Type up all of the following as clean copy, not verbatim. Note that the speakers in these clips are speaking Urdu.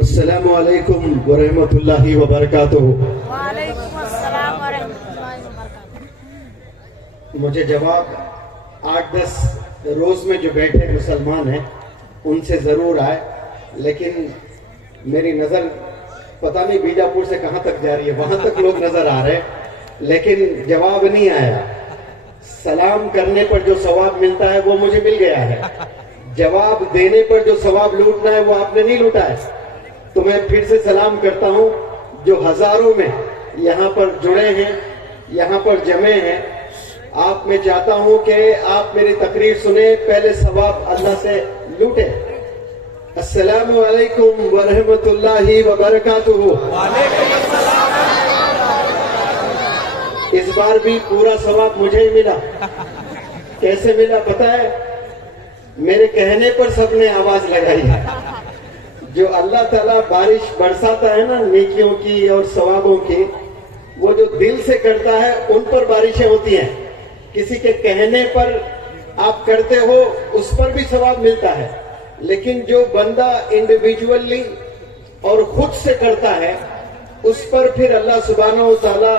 السلام علیکم ورحمۃ اللہ وبرکاتہ۔ وعلیکم السلام ورحمۃ اللہ وبرکاتہ۔ مجھے جواب 8-10 روز میں جو بیٹھے مسلمان ہیں ان سے ضرور آئے، لیکن میری نظر پتہ نہیں بیجاپور سے کہاں تک جا رہی ہے، وہاں تک لوگ نظر آ رہے ہیں لیکن جواب نہیں آیا۔ سلام کرنے پر جو ثواب ملتا ہے وہ مجھے مل گیا ہے، جواب دینے پر جو ثواب لوٹنا ہے وہ آپ نے نہیں لوٹا ہے۔ تو میں پھر سے سلام کرتا ہوں جو ہزاروں میں یہاں پر جڑے ہیں، یہاں پر جمع ہیں۔ آپ میں چاہتا ہوں کہ آپ میری تقریر سنیں، پہلے ثواب اللہ سے لوٹیں۔ السلام علیکم ورحمۃ اللہ وبرکاتہ۔ اس بار بھی پورا ثواب مجھے ہی ملا۔ کیسے ملا پتہ ہے؟ میرے کہنے پر سب نے آواز لگائی ہے۔ جو اللہ تعالیٰ بارش برساتا ہے نا نیکیوں کی اور ثوابوں کی، وہ جو دل سے کرتا ہے ان پر بارشیں ہوتی ہیں۔ کسی کے کہنے پر آپ کرتے ہو اس پر بھی ثواب ملتا ہے، لیکن جو بندہ انڈیویجولی اور خود سے کرتا ہے اس پر پھر اللہ سبحانہ و تعالیٰ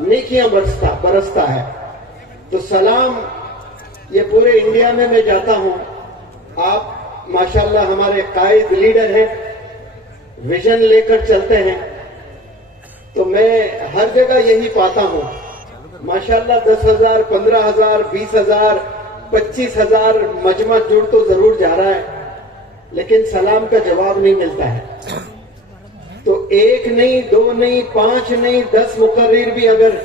نیکیاں برستا ہے۔ تو سلام یہ پورے انڈیا میں جاتا ہوں، آپ ماشاءاللہ ہمارے قائد لیڈر ہیں، ویژن لے کر چلتے ہیں، تو میں ہر جگہ یہی پاتا ہوں۔ ماشاءاللہ 10,000 15,000 20,000 25,000 مجمع جڑ تو ضرور جا رہا ہے، لیکن سلام کا جواب نہیں ملتا ہے۔ تو 1 نہیں 2 نہیں 5 نہیں 10 مقرر بھی اگر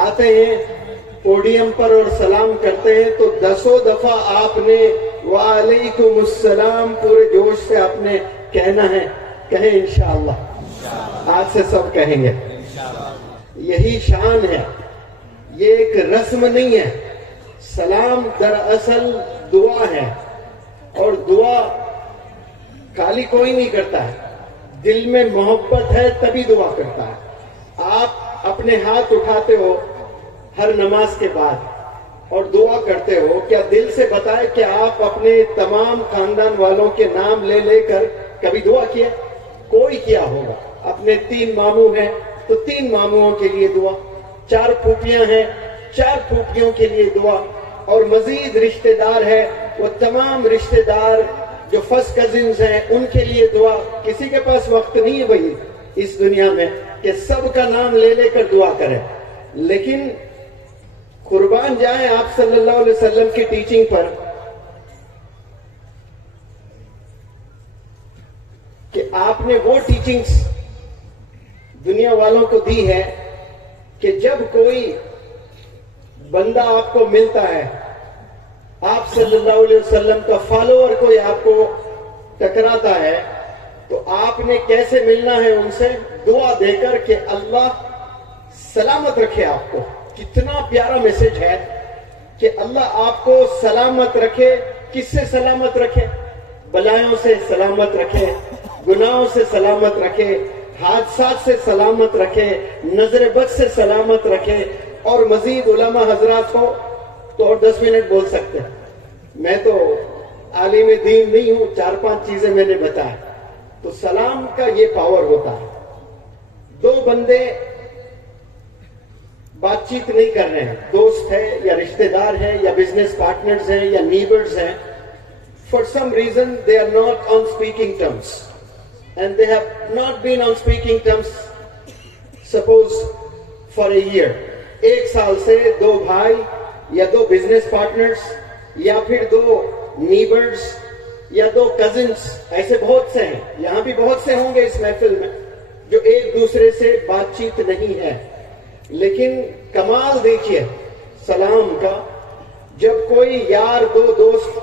آتے ہیں پوڈیم پر اور سلام کرتے ہیں تو 10 دفعہ آپ نے وعلیکم السلام پورے جوش سے آپ نے کہنا ہے۔ کہیں انشاءاللہ، آج سے سب کہیں گے۔ یہی شان ہے، یہ ایک رسم نہیں ہے۔ سلام دراصل دعا ہے، اور دعا خالی کوئی نہیں کرتا ہے، دل میں محبت ہے تبھی دعا کرتا ہے۔ آپ اپنے ہاتھ اٹھاتے ہو ہر نماز کے بعد اور دعا کرتے ہو، کیا دل سے بتائے کہ آپ اپنے تمام خاندان والوں کے نام لے لے کر کبھی دعا کیا؟ کوئی کیا ہوگا۔ اپنے 3 ماموں ہیں تو 3 ماموں کے لیے دعا، 4 پھوپھیاں ہیں 4 پھوپھیوں کے لیے دعا، اور مزید رشتہ دار ہے وہ تمام رشتہ دار جو فرسٹ کزنز ہیں ان کے لیے دعا۔ کسی کے پاس وقت نہیں ہے بھائی اس دنیا میں کہ سب کا نام لے لے کر دعا کرے، لیکن قربان جائیں آپ صلی اللہ علیہ وسلم کی ٹیچنگ پر کہ آپ نے وہ ٹیچنگز دنیا والوں کو دی ہے کہ جب کوئی بندہ آپ کو ملتا ہے، آپ صلی اللہ علیہ وسلم کا فالوور کوئی آپ کو ٹکراتا ہے، تو آپ نے کیسے ملنا ہے ان سے؟ دعا دے کر کہ اللہ سلامت رکھے آپ کو۔ کتنا پیارا میسج ہے کہ اللہ آپ کو سلامت رکھے۔ کس سے سلامت رکھے؟ بلائیوں سے سلامت رکھے، گناہوں سے سلامت رکھے، حادثات سے سلامت رکھے، نظر بد سے سلامت رکھے۔ اور مزید علماء حضرات کو تو اور 10 منٹ بول سکتے ہیں، میں تو عالم دین نہیں ہوں، 4-5 چیزیں میں نے بتایا۔ تو سلام کا یہ پاور ہوتا ہے۔ 2 بندے بات چیت نہیں کر رہے ہیں، دوست ہے یا رشتہ دار ہیں یا بزنس پارٹنرز ہیں یا نیبرز ہیں، for some reason they are not on speaking terms and they have not been on speaking terms suppose for a year۔ 1 سال سے 2 بھائی یا 2 بزنس پارٹنرز یا پھر 2 نیبرز یا 2 کزنز، ایسے بہت سے ہیں، یہاں بھی بہت سے ہوں گے اس محفل میں، جو ایک دوسرے سے بات چیت نہیں ہے۔ لیکن کمال دیکھیے سلام کا، جب کوئی یار 2 دوست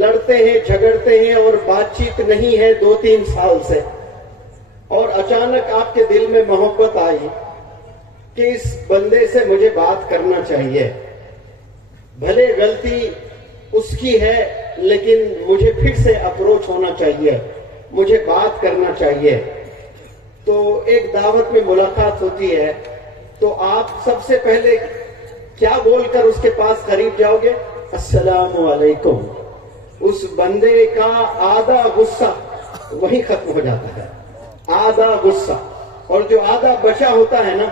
لڑتے ہیں جھگڑتے ہیں اور بات چیت نہیں ہے 2-3 سال سے، اور اچانک آپ کے دل میں محبت آئی کہ اس بندے سے مجھے بات کرنا چاہیے، بھلے غلطی اس کی ہے لیکن مجھے پھر سے اپروچ ہونا چاہیے، مجھے بات کرنا چاہیے، تو ایک دعوت میں ملاقات ہوتی ہے، تو آپ سب سے پہلے کیا بول کر اس کے پاس قریب جاؤ گے؟ السلام علیکم۔ اس بندے کا آدھا غصہ وہی ختم ہو جاتا ہے آدھا غصہ. اور جو آدھا بچا ہوتا ہے نا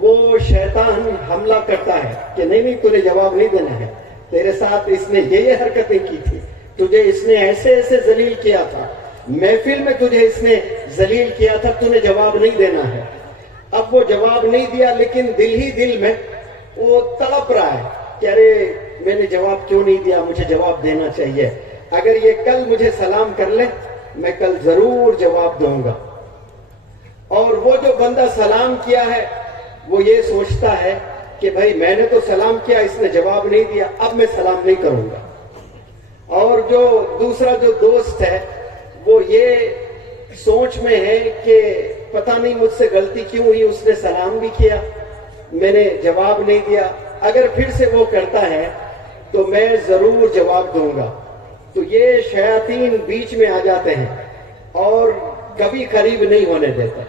وہ شیطان حملہ کرتا ہے کہ نہیں تجھے جواب نہیں دینا ہے, تیرے ساتھ اس نے یہ حرکتیں کی تھی, تجھے اس نے ایسے ایسے ذلیل کیا تھا, محفل میں تجھے اس نے ذلیل کیا تھا, تجھے جواب نہیں دینا ہے. اب وہ جواب نہیں دیا لیکن دل ہی دل میں وہ تڑپ رہا ہے کہ ارے میں نے جواب کیوں نہیں دیا, مجھے جواب دینا چاہیے. اگر یہ کل مجھے سلام کر لے میں کل ضرور جواب دوں گا. اور وہ جو بندہ سلام کیا ہے وہ یہ سوچتا ہے کہ بھائی میں نے تو سلام کیا, اس نے جواب نہیں دیا, اب میں سلام نہیں کروں گا. اور جو دوسرا جو دوست ہے وہ یہ سوچ میں ہے کہ پتہ نہیں مجھ سے غلطی کیوں ہوئی, اس نے سلام بھی کیا میں نے جواب نہیں دیا, اگر پھر سے وہ کرتا ہے تو میں ضرور جواب دوں گا. تو یہ شیاطین بیچ میں آ جاتے ہیں اور کبھی قریب نہیں ہونے دیتا.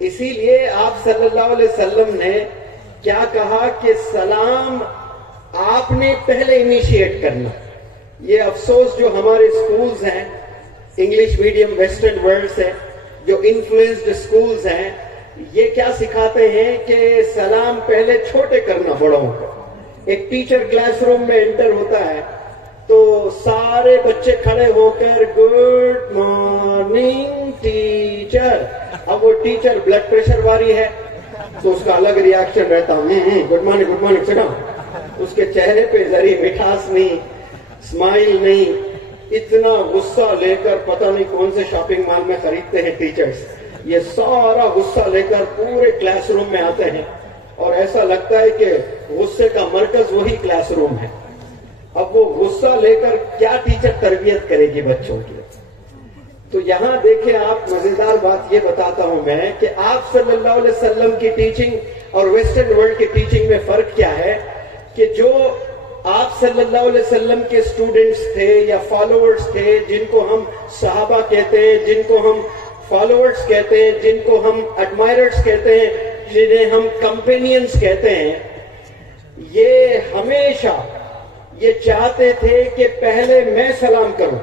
اسی لیے آپ صلی اللہ علیہ وسلم نے کیا کہا کہ سلام آپ نے پہلے انیشیٹ کرنا. یہ افسوس جو ہمارے سکولز ہیں انگلش میڈیم ویسٹرن ورلڈ سے, جو انفلوئنسڈ سکولز ہیں, یہ کیا سکھاتے ہیں کہ سلام پہلے چھوٹے کرنا بڑوں کو. ایک ٹیچر کلاس روم میں انٹر ہوتا ہے تو سارے بچے کھڑے ہو کر گڈ مارننگ ٹیچر. اب وہ ٹیچر بلڈ پریشر والی ہے تو اس کا الگ ریاکشن رہتا, گڈ مارننگ چڑھا. اس کے چہرے پہ ذری مٹھاس نہیں, اسمائل نہیں, اتنا غصہ لے کر پتہ نہیں کون سے شاپنگ مال میں خریدتے ہیں ٹیچرز. یہ سارا غصہ لے کر پورے کلاس روم میں آتے ہیں اور ایسا لگتا ہے کہ غصے کا مرکز وہی کلاس روم ہے. اب وہ غصہ لے کر کیا ٹیچر تربیت کرے گی بچوں کی. تو یہاں دیکھیں آپ, مزیدار بات یہ بتاتا ہوں میں کہ آپ صلی اللہ علیہ وسلم کی ٹیچنگ اور ویسٹرن ورلڈ کی ٹیچنگ میں فرق کیا ہے کہ جو آپ صلی اللہ علیہ وسلم کے اسٹوڈنٹس تھے یا فالوورز تھے, جن کو ہم صحابہ کہتے ہیں, جن کو ہم فالوورز کہتے ہیں, جن کو ہم ایڈمائررز کہتے ہیں, جنہیں ہم کمپینینز کہتے ہیں, یہ ہمیشہ یہ چاہتے تھے کہ پہلے میں سلام کروں.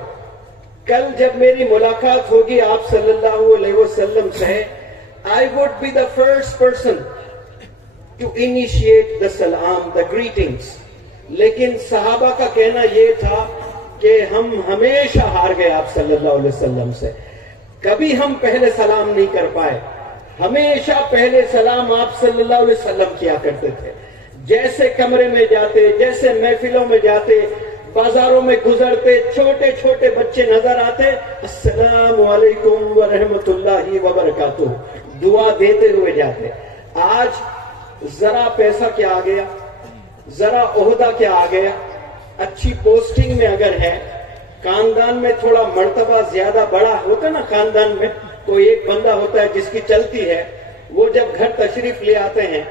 کل جب میری ملاقات ہوگی آپ صلی اللہ علیہ وسلم سے, I would be the first person to initiate the salam, the greetings. لیکن صحابہ کا کہنا یہ تھا کہ ہم ہمیشہ ہار گئے آپ صلی اللہ علیہ وسلم سے, کبھی ہم پہلے سلام نہیں کر پائے. ہمیشہ پہلے سلام آپ صلی اللہ علیہ وسلم کیا کرتے تھے. جیسے کمرے میں جاتے, جیسے محفلوں میں جاتے, بازاروں میں گزرتے, چھوٹے چھوٹے بچے نظر آتے, السلام علیکم ورحمۃ اللہ وبرکاتہ دعا دیتے ہوئے جاتے. آج ذرا پیسہ کیا آ گیا, ذرا عہدہ کیا آ گیا, اچھی پوسٹنگ میں اگر ہے, خاندان میں تھوڑا مرتبہ زیادہ بڑا ہوتا نا, خاندان میں کوئی ایک بندہ ہوتا ہے جس کی چلتی ہے, وہ جب گھر تشریف لے آتے ہیں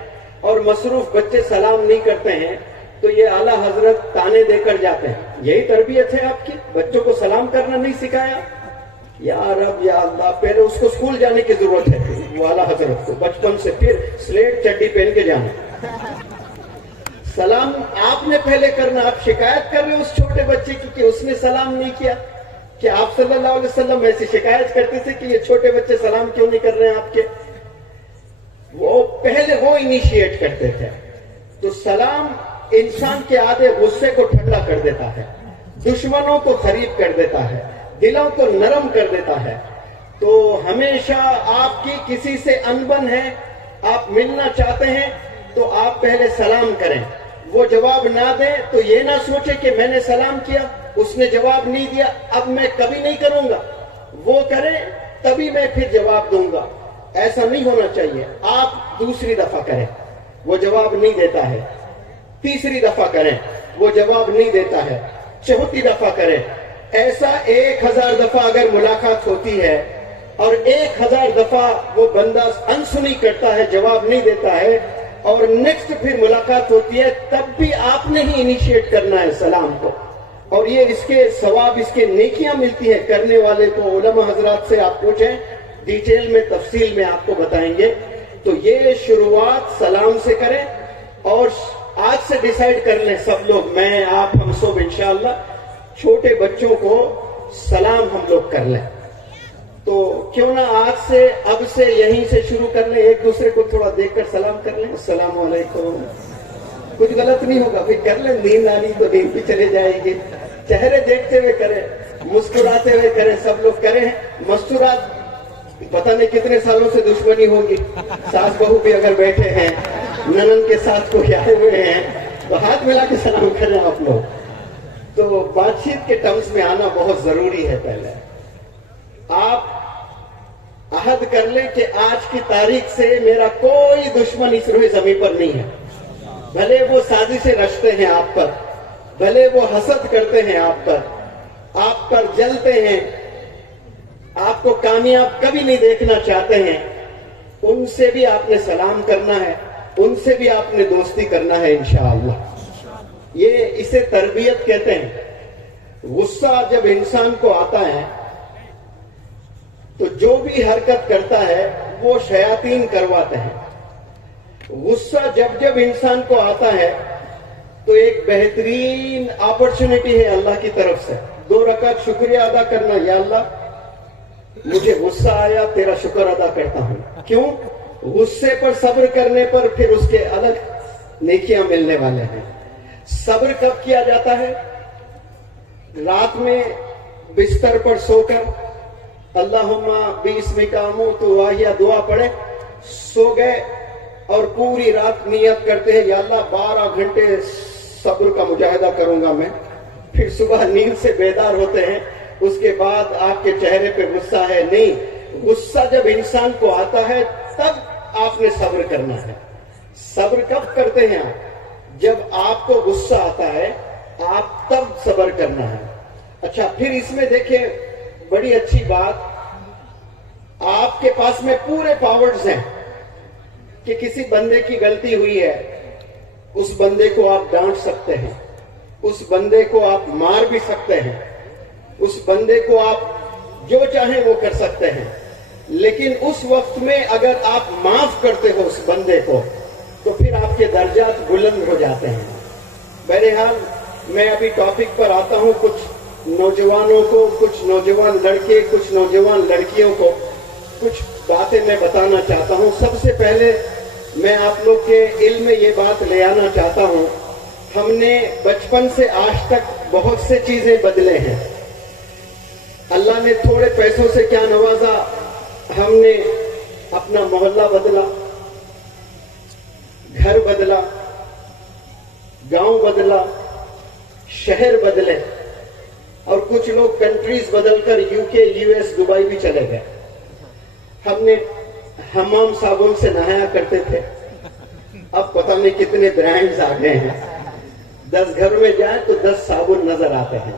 اور مصروف بچے سلام نہیں کرتے ہیں تو یہ اعلیٰ حضرت تانے دے کر جاتے ہیں. یہی تربیت ہے آپ کی, بچوں کو سلام کرنا نہیں سکھایا. یا رب یا اللہ, پہلے اس کو اسکول جانے کی ضرورت ہے, وہ اعلیٰ حضرت کو بچپن سے, پھر سلیٹ چڈی پہن کے جانا. سلام آپ نے پہلے کرنا. آپ شکایت کر رہے ہیں اس چھوٹے بچے کی کہ اس نے سلام نہیں کیا, کہ آپ صلی اللہ علیہ وسلم ایسی شکایت کرتے تھے کہ یہ چھوٹے بچے سلام کیوں نہیں کر رہے ہیں آپ کے. وہ پہلے وہ انیشیٹ کرتے تھے. تو سلام انسان کے آدھے غصے کو ٹھنڈا کر دیتا ہے, دشمنوں کو قریب کر دیتا ہے, دلوں کو نرم کر دیتا ہے. تو ہمیشہ آپ کی کسی سے انبن ہے, آپ ملنا چاہتے ہیں تو آپ پہلے سلام کریں. وہ جواب نہ دے تو یہ نہ سوچے کہ میں نے سلام کیا, اس نے جواب نہیں دیا, اب میں کبھی نہیں کروں گا. وہ کرے تبھی میں پھر جواب دوں گا. ایسا نہیں ہونا چاہیے. آپ دوسری دفعہ کریں, وہ جواب نہیں دیتا ہے. تیسری دفعہ کریں, وہ جواب نہیں دیتا ہے. چوتھی دفعہ کریں. ایسا 1000 دفعہ اگر ملاقات ہوتی ہے اور 1000 دفعہ وہ بندہ انسنی کرتا ہے, جواب نہیں دیتا ہے, اور نیکسٹ پھر ملاقات ہوتی ہے, تب بھی آپ نے ہی انیشیٹ کرنا ہے سلام کو. اور یہ اس کے ثواب, اس کے نیکیاں ملتی ہیں کرنے والے کو. علماء حضرات سے آپ پوچھیں, ڈیٹیل میں تفصیل میں آپ کو بتائیں گے. تو یہ شروعات سلام سے کریں, اور آج سے ڈیسائیڈ کر لیں سب لوگ, میں آپ ہم سب انشاءاللہ چھوٹے بچوں کو سلام ہم لوگ کر لیں. تو کیوں نہ آج سے اب سے یہیں سے شروع کر لیں, ایک دوسرے کو تھوڑا دیکھ کر سلام کر لیں, السلام علیکم. کچھ غلط نہیں ہوگا, پھر کر لیں, نیند آنی تو نیند بھی چلے جائے گی. چہرے دیکھتے ہوئے کریں, مسکراتے ہوئے کریں, سب لوگ کریں. مسکرات پتہ نہیں کتنے سالوں سے دشمنی ہوگی, ساس بہو بھی اگر بیٹھے ہیں, ننند کے ساتھ کوئی آئے ہوئے ہیں تو ہاتھ ملا کے سلام کریں آپ لوگ. تو بات چیت کے ٹرمز میں آنا بہت ضروری ہے. پہلے آپ عہد کر لیں کہ آج کی تاریخ سے میرا کوئی دشمن اس روئے زمین پر نہیں ہے. بھلے وہ سازشیں رچتے ہیں آپ پر, بھلے وہ حسد کرتے ہیں آپ پر جلتے ہیں, آپ کو کامیاب کبھی نہیں دیکھنا چاہتے ہیں, ان سے بھی آپ نے سلام کرنا ہے, ان سے بھی آپ نے دوستی کرنا ہے انشاءاللہ. یہ اسے تربیت کہتے ہیں. غصہ جب انسان کو آتا ہے تو جو بھی حرکت کرتا ہے وہ شیاطین کرواتے ہیں. غصہ جب انسان کو آتا ہے تو ایک بہترین اپرچونٹی ہے اللہ کی طرف سے. 2 رکعت شکریہ ادا کرنا, یا اللہ مجھے غصہ آیا, تیرا شکر ادا کرتا ہوں. کیوں؟ غصے پر صبر کرنے پر پھر اس کے الگ نیکیاں ملنے والے ہیں. صبر کب کیا جاتا ہے؟ رات میں بستر پر سو کر اللہم باسمک اموت واحیہ دعا پڑھے, سو گئے اور پوری رات نیت کرتے ہیں یا اللہ 12 گھنٹے صبر کا مجاہدہ کروں گا میں. پھر صبح نیند سے بیدار ہوتے ہیں, اس کے بعد آپ کے چہرے پہ غصہ ہے نہیں. غصہ جب انسان کو آتا ہے تب آپ نے صبر کرنا ہے. صبر کب کرتے ہیں آپ؟ جب آپ کو غصہ آتا ہے آپ تب صبر کرنا ہے. اچھا, پھر اس میں دیکھیں بڑی اچھی بات, آپ کے پاس میں پورے پاورز ہیں کہ کسی بندے کی غلطی ہوئی ہے, اس بندے کو آپ ڈانٹ سکتے ہیں, اس بندے کو آپ مار بھی سکتے ہیں, اس بندے کو آپ جو چاہیں وہ کر سکتے ہیں. لیکن اس وقت میں اگر آپ معاف کرتے ہو اس بندے کو تو پھر آپ کے درجات بلند ہو جاتے ہیں. بہرحال میں ابھی ٹاپک پر آتا ہوں. کچھ نوجوانوں کو, کچھ نوجوان لڑکے, کچھ نوجوان لڑکیوں کو کچھ باتیں میں بتانا چاہتا ہوں. سب سے پہلے میں آپ لوگ کے علم میں یہ بات لے آنا چاہتا ہوں, ہم نے بچپن سے آج تک بہت سے چیزیں بدلے ہیں. اللہ نے تھوڑے پیسوں سے کیا نوازا, ہم نے اپنا محلہ بدلا, گھر بدلا, گاؤں بدلا, شہر بدلے, اور کچھ لوگ کنٹریز بدل کر UK, US, دبئی بھی چلے گئے. ہم نے حمام صابن سے نہایا کرتے تھے, اب پتہ نہیں کتنے برانڈز آ گئے ہیں. 10 گھروں میں جائیں تو 10 صابن نظر آتے ہیں.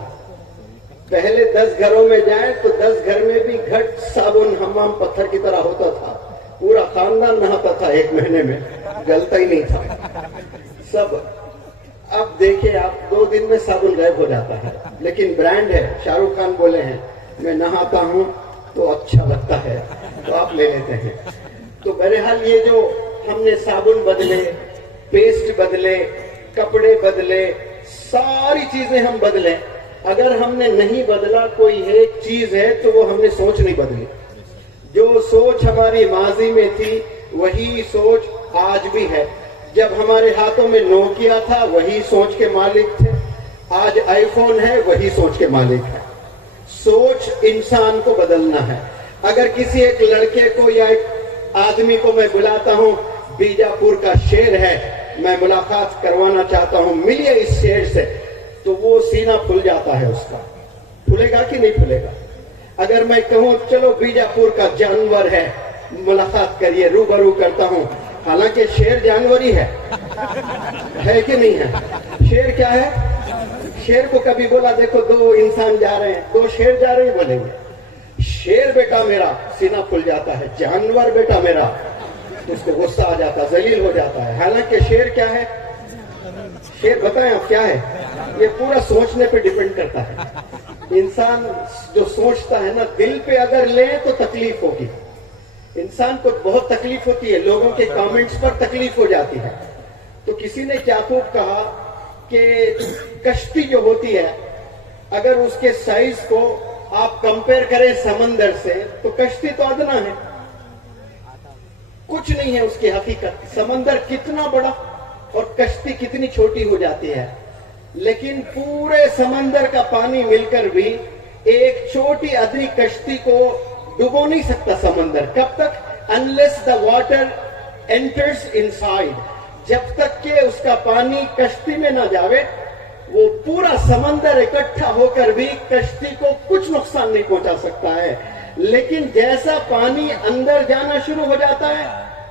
پہلے 10 گھروں میں جائیں تو 10 گھر میں بھی گھٹ صابن حمام پتھر کی طرح ہوتا تھا. پورا خاندان نہاتا تھا 1 مہینے میں, گلتا ہی نہیں تھا سب. اب دیکھیں آپ 2 دن میں صابن غائب ہو جاتا ہے, لیکن برانڈ ہے. شاہ رخ خان بولے ہیں میں نہاتا ہوں تو اچھا لگتا ہے, تو آپ لے لیتے ہیں. تو بہرحال یہ جو ہم نے صابن بدلے, پیسٹ بدلے, کپڑے بدلے, ساری چیزیں ہم بدلے. اگر ہم نے نہیں بدلا کوئی ایک چیز ہے تو وہ ہم نے سوچ نہیں بدلی. جو سوچ ہماری ماضی میں تھی وہی سوچ آج بھی ہے. جب ہمارے ہاتھوں میں نوکیا تھا وہی سوچ کے مالک تھے, آج آئی فون ہے وہی سوچ کے مالک ہے. سوچ انسان کو بدلنا ہے. اگر کسی ایک لڑکے کو یا ایک آدمی کو میں بلاتا ہوں, بیجاپور کا شیر ہے, میں ملاقات کروانا چاہتا ہوں, ملیے اس شیر سے, تو وہ سینہ پھل جاتا ہے اس کا. پھلے گا کہ نہیں پھلے گا؟ اگر میں کہوں چلو بیجاپور کا جانور ہے, ملاقات کریے, روبرو کرتا ہوں, حالانکہ شیر جانور ہی ہے کہ نہیں ہے؟ شیر کیا ہے؟ شیر کو کبھی بولا دیکھو 2 انسان جا رہے ہیں, 2 شیر جا رہے ہیں, بولیں گے شیر بیٹا میرا, سینہ پھل جاتا ہے. جانور بیٹا میرا, اس کو غصہ آ جاتا, ذلیل ہو جاتا ہے. حالانکہ شیر کیا ہے؟ شیر بتائیں آپ کیا ہے؟ یہ پورا سوچنے پہ ڈیپینڈ کرتا ہے. انسان جو سوچتا ہے نا, دل پہ اگر لے تو تکلیف ہوگی. انسان کو بہت تکلیف ہوتی ہے, لوگوں کے کامنٹس پر تکلیف ہو جاتی ہے. تو کسی نے کیا خوب کہا کہ کشتی جو ہوتی ہے اگر اس کے سائز کو آپ کمپیئر کریں سمندر سے تو کشتی تو ادنا ہے, کچھ نہیں ہے اس کی حقیقت. سمندر کتنا بڑا اور کشتی کتنی چھوٹی ہو جاتی ہے, لیکن پورے سمندر کا پانی مل کر بھی ایک چھوٹی ادنی کشتی کو ڈبو نہیں سکتا سمندر. کب تک؟ unless the water enters inside. جب تک کہ اس کا پانی کشتی میں نہ جاوے, وہ پورا سمندر اکٹھا ہو کر بھی کشتی کو کچھ نقصان نہیں پہنچا سکتا ہے. لیکن جیسا پانی اندر جانا شروع ہو جاتا ہے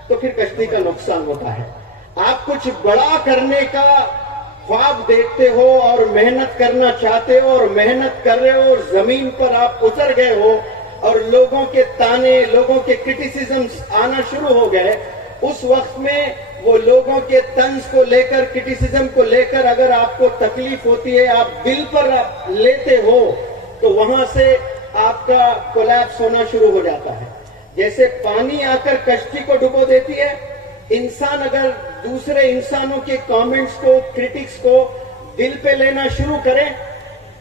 تو پھر کشتی کا نقصان ہوتا ہے. آپ کچھ بڑا کرنے کا خواب دیکھتے ہو اور محنت کرنا چاہتے ہو اور محنت کر رہے ہو اور زمین پر آپ اتر گئے ہو اور لوگوں کے تانے, لوگوں کے کرٹیسزمز آنا شروع ہو گئے, اس وقت میں وہ لوگوں کے طنز کو لے کر, کرٹیسزم کو لے کر اگر آپ کو تکلیف ہوتی ہے, آپ دل پر لیتے ہو, تو وہاں سے آپ کا کولیپس ہونا شروع ہو جاتا ہے. جیسے پانی آ کر کشتی کو ڈبو دیتی ہے, انسان اگر دوسرے انسانوں کے کامنٹس کو, کرٹکس کو دل پہ لینا شروع کرے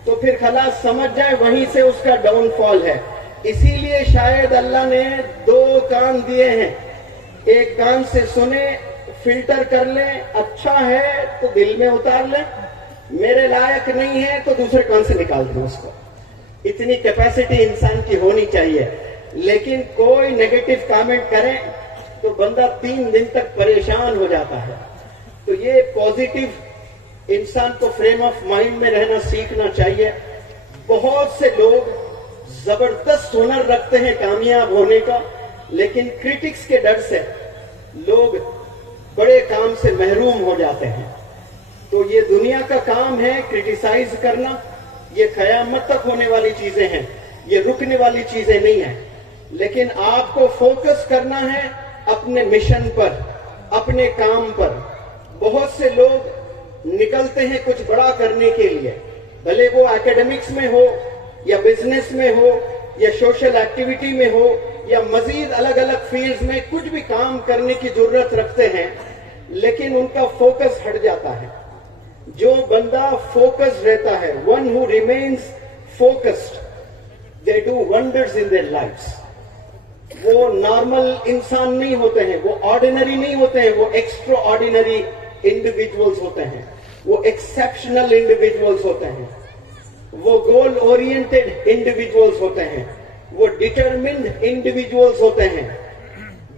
تو پھر خلاص سمجھ جائے وہیں سے اس کا ڈاؤن فال ہے. اسی لیے شاید اللہ نے 2 کان دیے ہیں, ایک کان سے سنے, فلٹر کر لیں, اچھا ہے تو دل میں اتار لیں, میرے لائق نہیں ہے تو دوسرے کان سے نکال دیں اس کو. اتنی کیپیسٹی انسان کی ہونی چاہیے. لیکن کوئی نیگیٹو کامنٹ کریں تو بندہ 3 دن تک پریشان ہو جاتا ہے. تو یہ پازیٹیو انسان کو فریم آف مائنڈ میں رہنا سیکھنا چاہیے. بہت سے لوگ زبردست ہنر رکھتے ہیں کامیاب ہونے کا, لیکن کرٹکس کے ڈر سے لوگ بڑے کام سے محروم ہو جاتے ہیں. تو یہ دنیا کا کام ہے کرٹیسائز کرنا, یہ قیامت تک ہونے والی چیزیں ہیں, یہ رکنے والی چیزیں نہیں ہیں. لیکن آپ کو فوکس کرنا ہے اپنے مشن پر, اپنے کام پر. بہت سے لوگ نکلتے ہیں کچھ بڑا کرنے کے لیے, بھلے وہ ایکیڈمکس میں ہو یا بزنس میں ہو یا سوشل ایکٹیویٹی میں ہو یا مزید الگ الگ فیلڈز میں کچھ بھی کام کرنے کی ضرورت رکھتے ہیں, لیکن ان کا فوکس ہٹ جاتا ہے. جو بندہ فوکس رہتا ہے, one who remains focused, they do wonders in their lives. وہ نارمل انسان نہیں ہوتے ہیں, وہ آرڈینری نہیں ہوتے ہیں, وہ ایکسٹرا آرڈینری انڈیویجولز ہوتے ہیں, وہ ایکسیپشنل انڈیویجولز ہوتے ہیں, وہ گول اورینٹڈ انڈیویجولز ہوتے ہیں, وہ ڈٹرمنڈ انڈیویجولز ہوتے ہیں.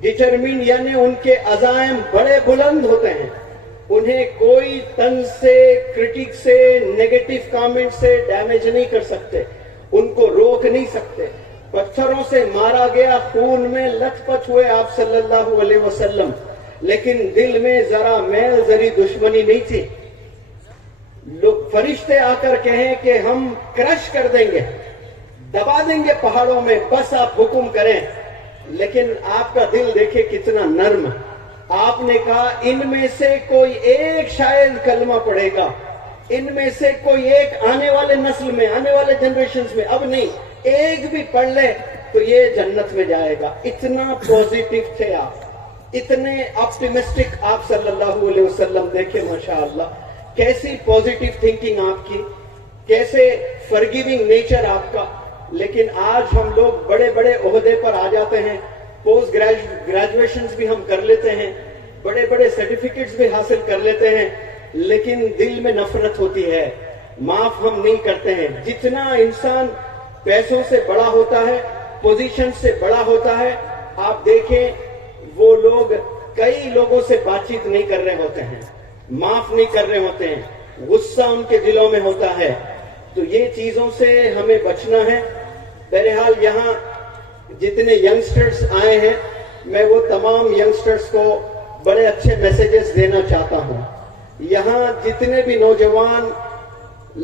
ڈٹرمنڈ یعنی ان کے عزائم بڑے بلند ہوتے ہیں, انہیں کوئی طنز سے, کرٹک سے, نیگیٹو کامنٹ سے ڈیمیج نہیں کر سکتے, ان کو روک نہیں سکتے. پتھروں سے مارا گیا, خون میں لت پت ہوئے آپ صلی اللہ علیہ وسلم, لیکن دل میں ذرا میل ذری دشمنی نہیں تھی. لوگ فرشتے آ کر کہیں کہ ہم کرش کر دیں گے, دبا دیں گے پہاڑوں میں, بس آپ حکم کریں. لیکن آپ کا دل دیکھے کتنا نرم. آپ نے کہا ان میں سے کوئی ایک شاید کلمہ پڑھے گا, ان میں سے کوئی ایک آنے والے نسل میں, آنے والے جنریشنز میں, اب نہیں, ایک بھی پڑھ لے تو یہ جنت میں جائے گا. اتنا پازیٹیو تھے آپ, اتنے آپٹیمسٹک آپ صلی اللہ علیہ وسلم. دیکھیں ماشاءاللہ کیسی پازیٹیو تھنکنگ آپ کی, کیسے فرگیونگ نیچر آپ کا. لیکن آج ہم لوگ بڑے بڑے عہدے پر آ جاتے ہیں, پوسٹ گریجویشنز بھی ہم کر لیتے ہیں, بڑے بڑے سرٹیفکیٹس بھی حاصل کر لیتے ہیں, لیکن دل میں نفرت ہوتی ہے, معاف ہم نہیں کرتے ہیں. جتنا انسان پیسوں سے بڑا ہوتا ہے, پوزیشن سے بڑا ہوتا ہے, آپ دیکھیں وہ لوگ کئی لوگوں سے بات چیت نہیں کر رہے ہوتے ہیں, معاف نہیں کر رہے ہوتے ہیں, غصہ ان کے دلوں میں ہوتا ہے. تو یہ چیزوں سے ہمیں بچنا ہے. بہرحال یہاں جتنے ینگسٹرز آئے ہیں, میں وہ تمام ینگسٹرز کو بڑے اچھے میسیجز دینا چاہتا ہوں. یہاں جتنے بھی نوجوان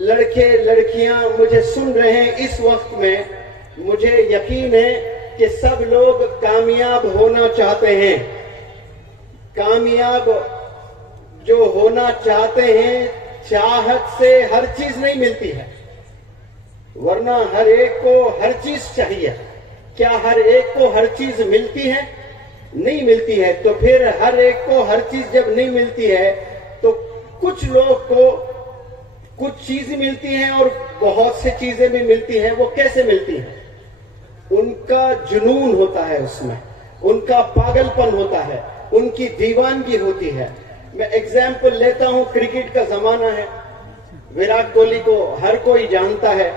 لڑکے لڑکیاں مجھے سن رہے ہیں اس وقت میں, مجھے یقین ہے کہ سب لوگ کامیاب ہونا چاہتے ہیں. کامیاب جو ہونا چاہتے ہیں, چاہت سے ہر چیز نہیں ملتی ہے, ورنہ ہر ایک کو ہر چیز چاہیے. کیا ہر ایک کو ہر چیز ملتی ہے؟ نہیں ملتی ہے. تو پھر ہر ایک کو ہر چیز جب نہیں ملتی ہے تو کچھ لوگ کو کچھ چیزیں ملتی ہیں اور بہت سے چیزیں بھی ملتی ہیں. وہ کیسے ملتی ہیں؟ ان کا جنون ہوتا ہے، اس میں ان کا پاگل پن ہوتا ہے، ان کی دیوانگی ہوتی ہے. میں ایگزامپل لیتا ہوں، کرکٹ کا زمانہ ہے، وراٹ کوہلی کو ہر کوئی جانتا ہے.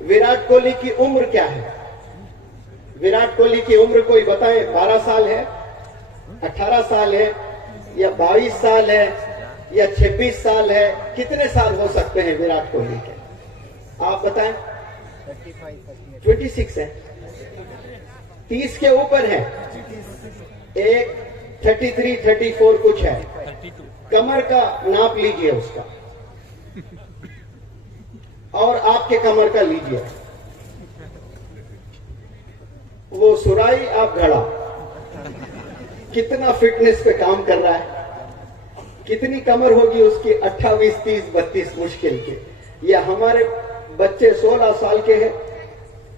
وراٹ کوہلی کی عمر کیا ہے؟ وراٹ کوہلی کی عمر کوئی بتائیں. 12 سال ہے، 18 سال ہے، یا 22 سال ہے، یا 26 سال ہے؟ کتنے سال ہو سکتے ہیں وراٹ کوہلی کے؟ آپ بتائیں. 26 ہے، 30 کے اوپر ہے. ایک 33 34 کچھ ہے. کمر کا ناپ لیجئے اس کا، اور آپ کے کمر کا لیجئے. وہ سرائی، آپ گھڑا. کتنا فٹنس پہ کام کر رہا ہے. کتنی کمر ہوگی اس کی؟ 28 30 32 مشکل کے. یا ہمارے بچے 16 سال کے ہیں،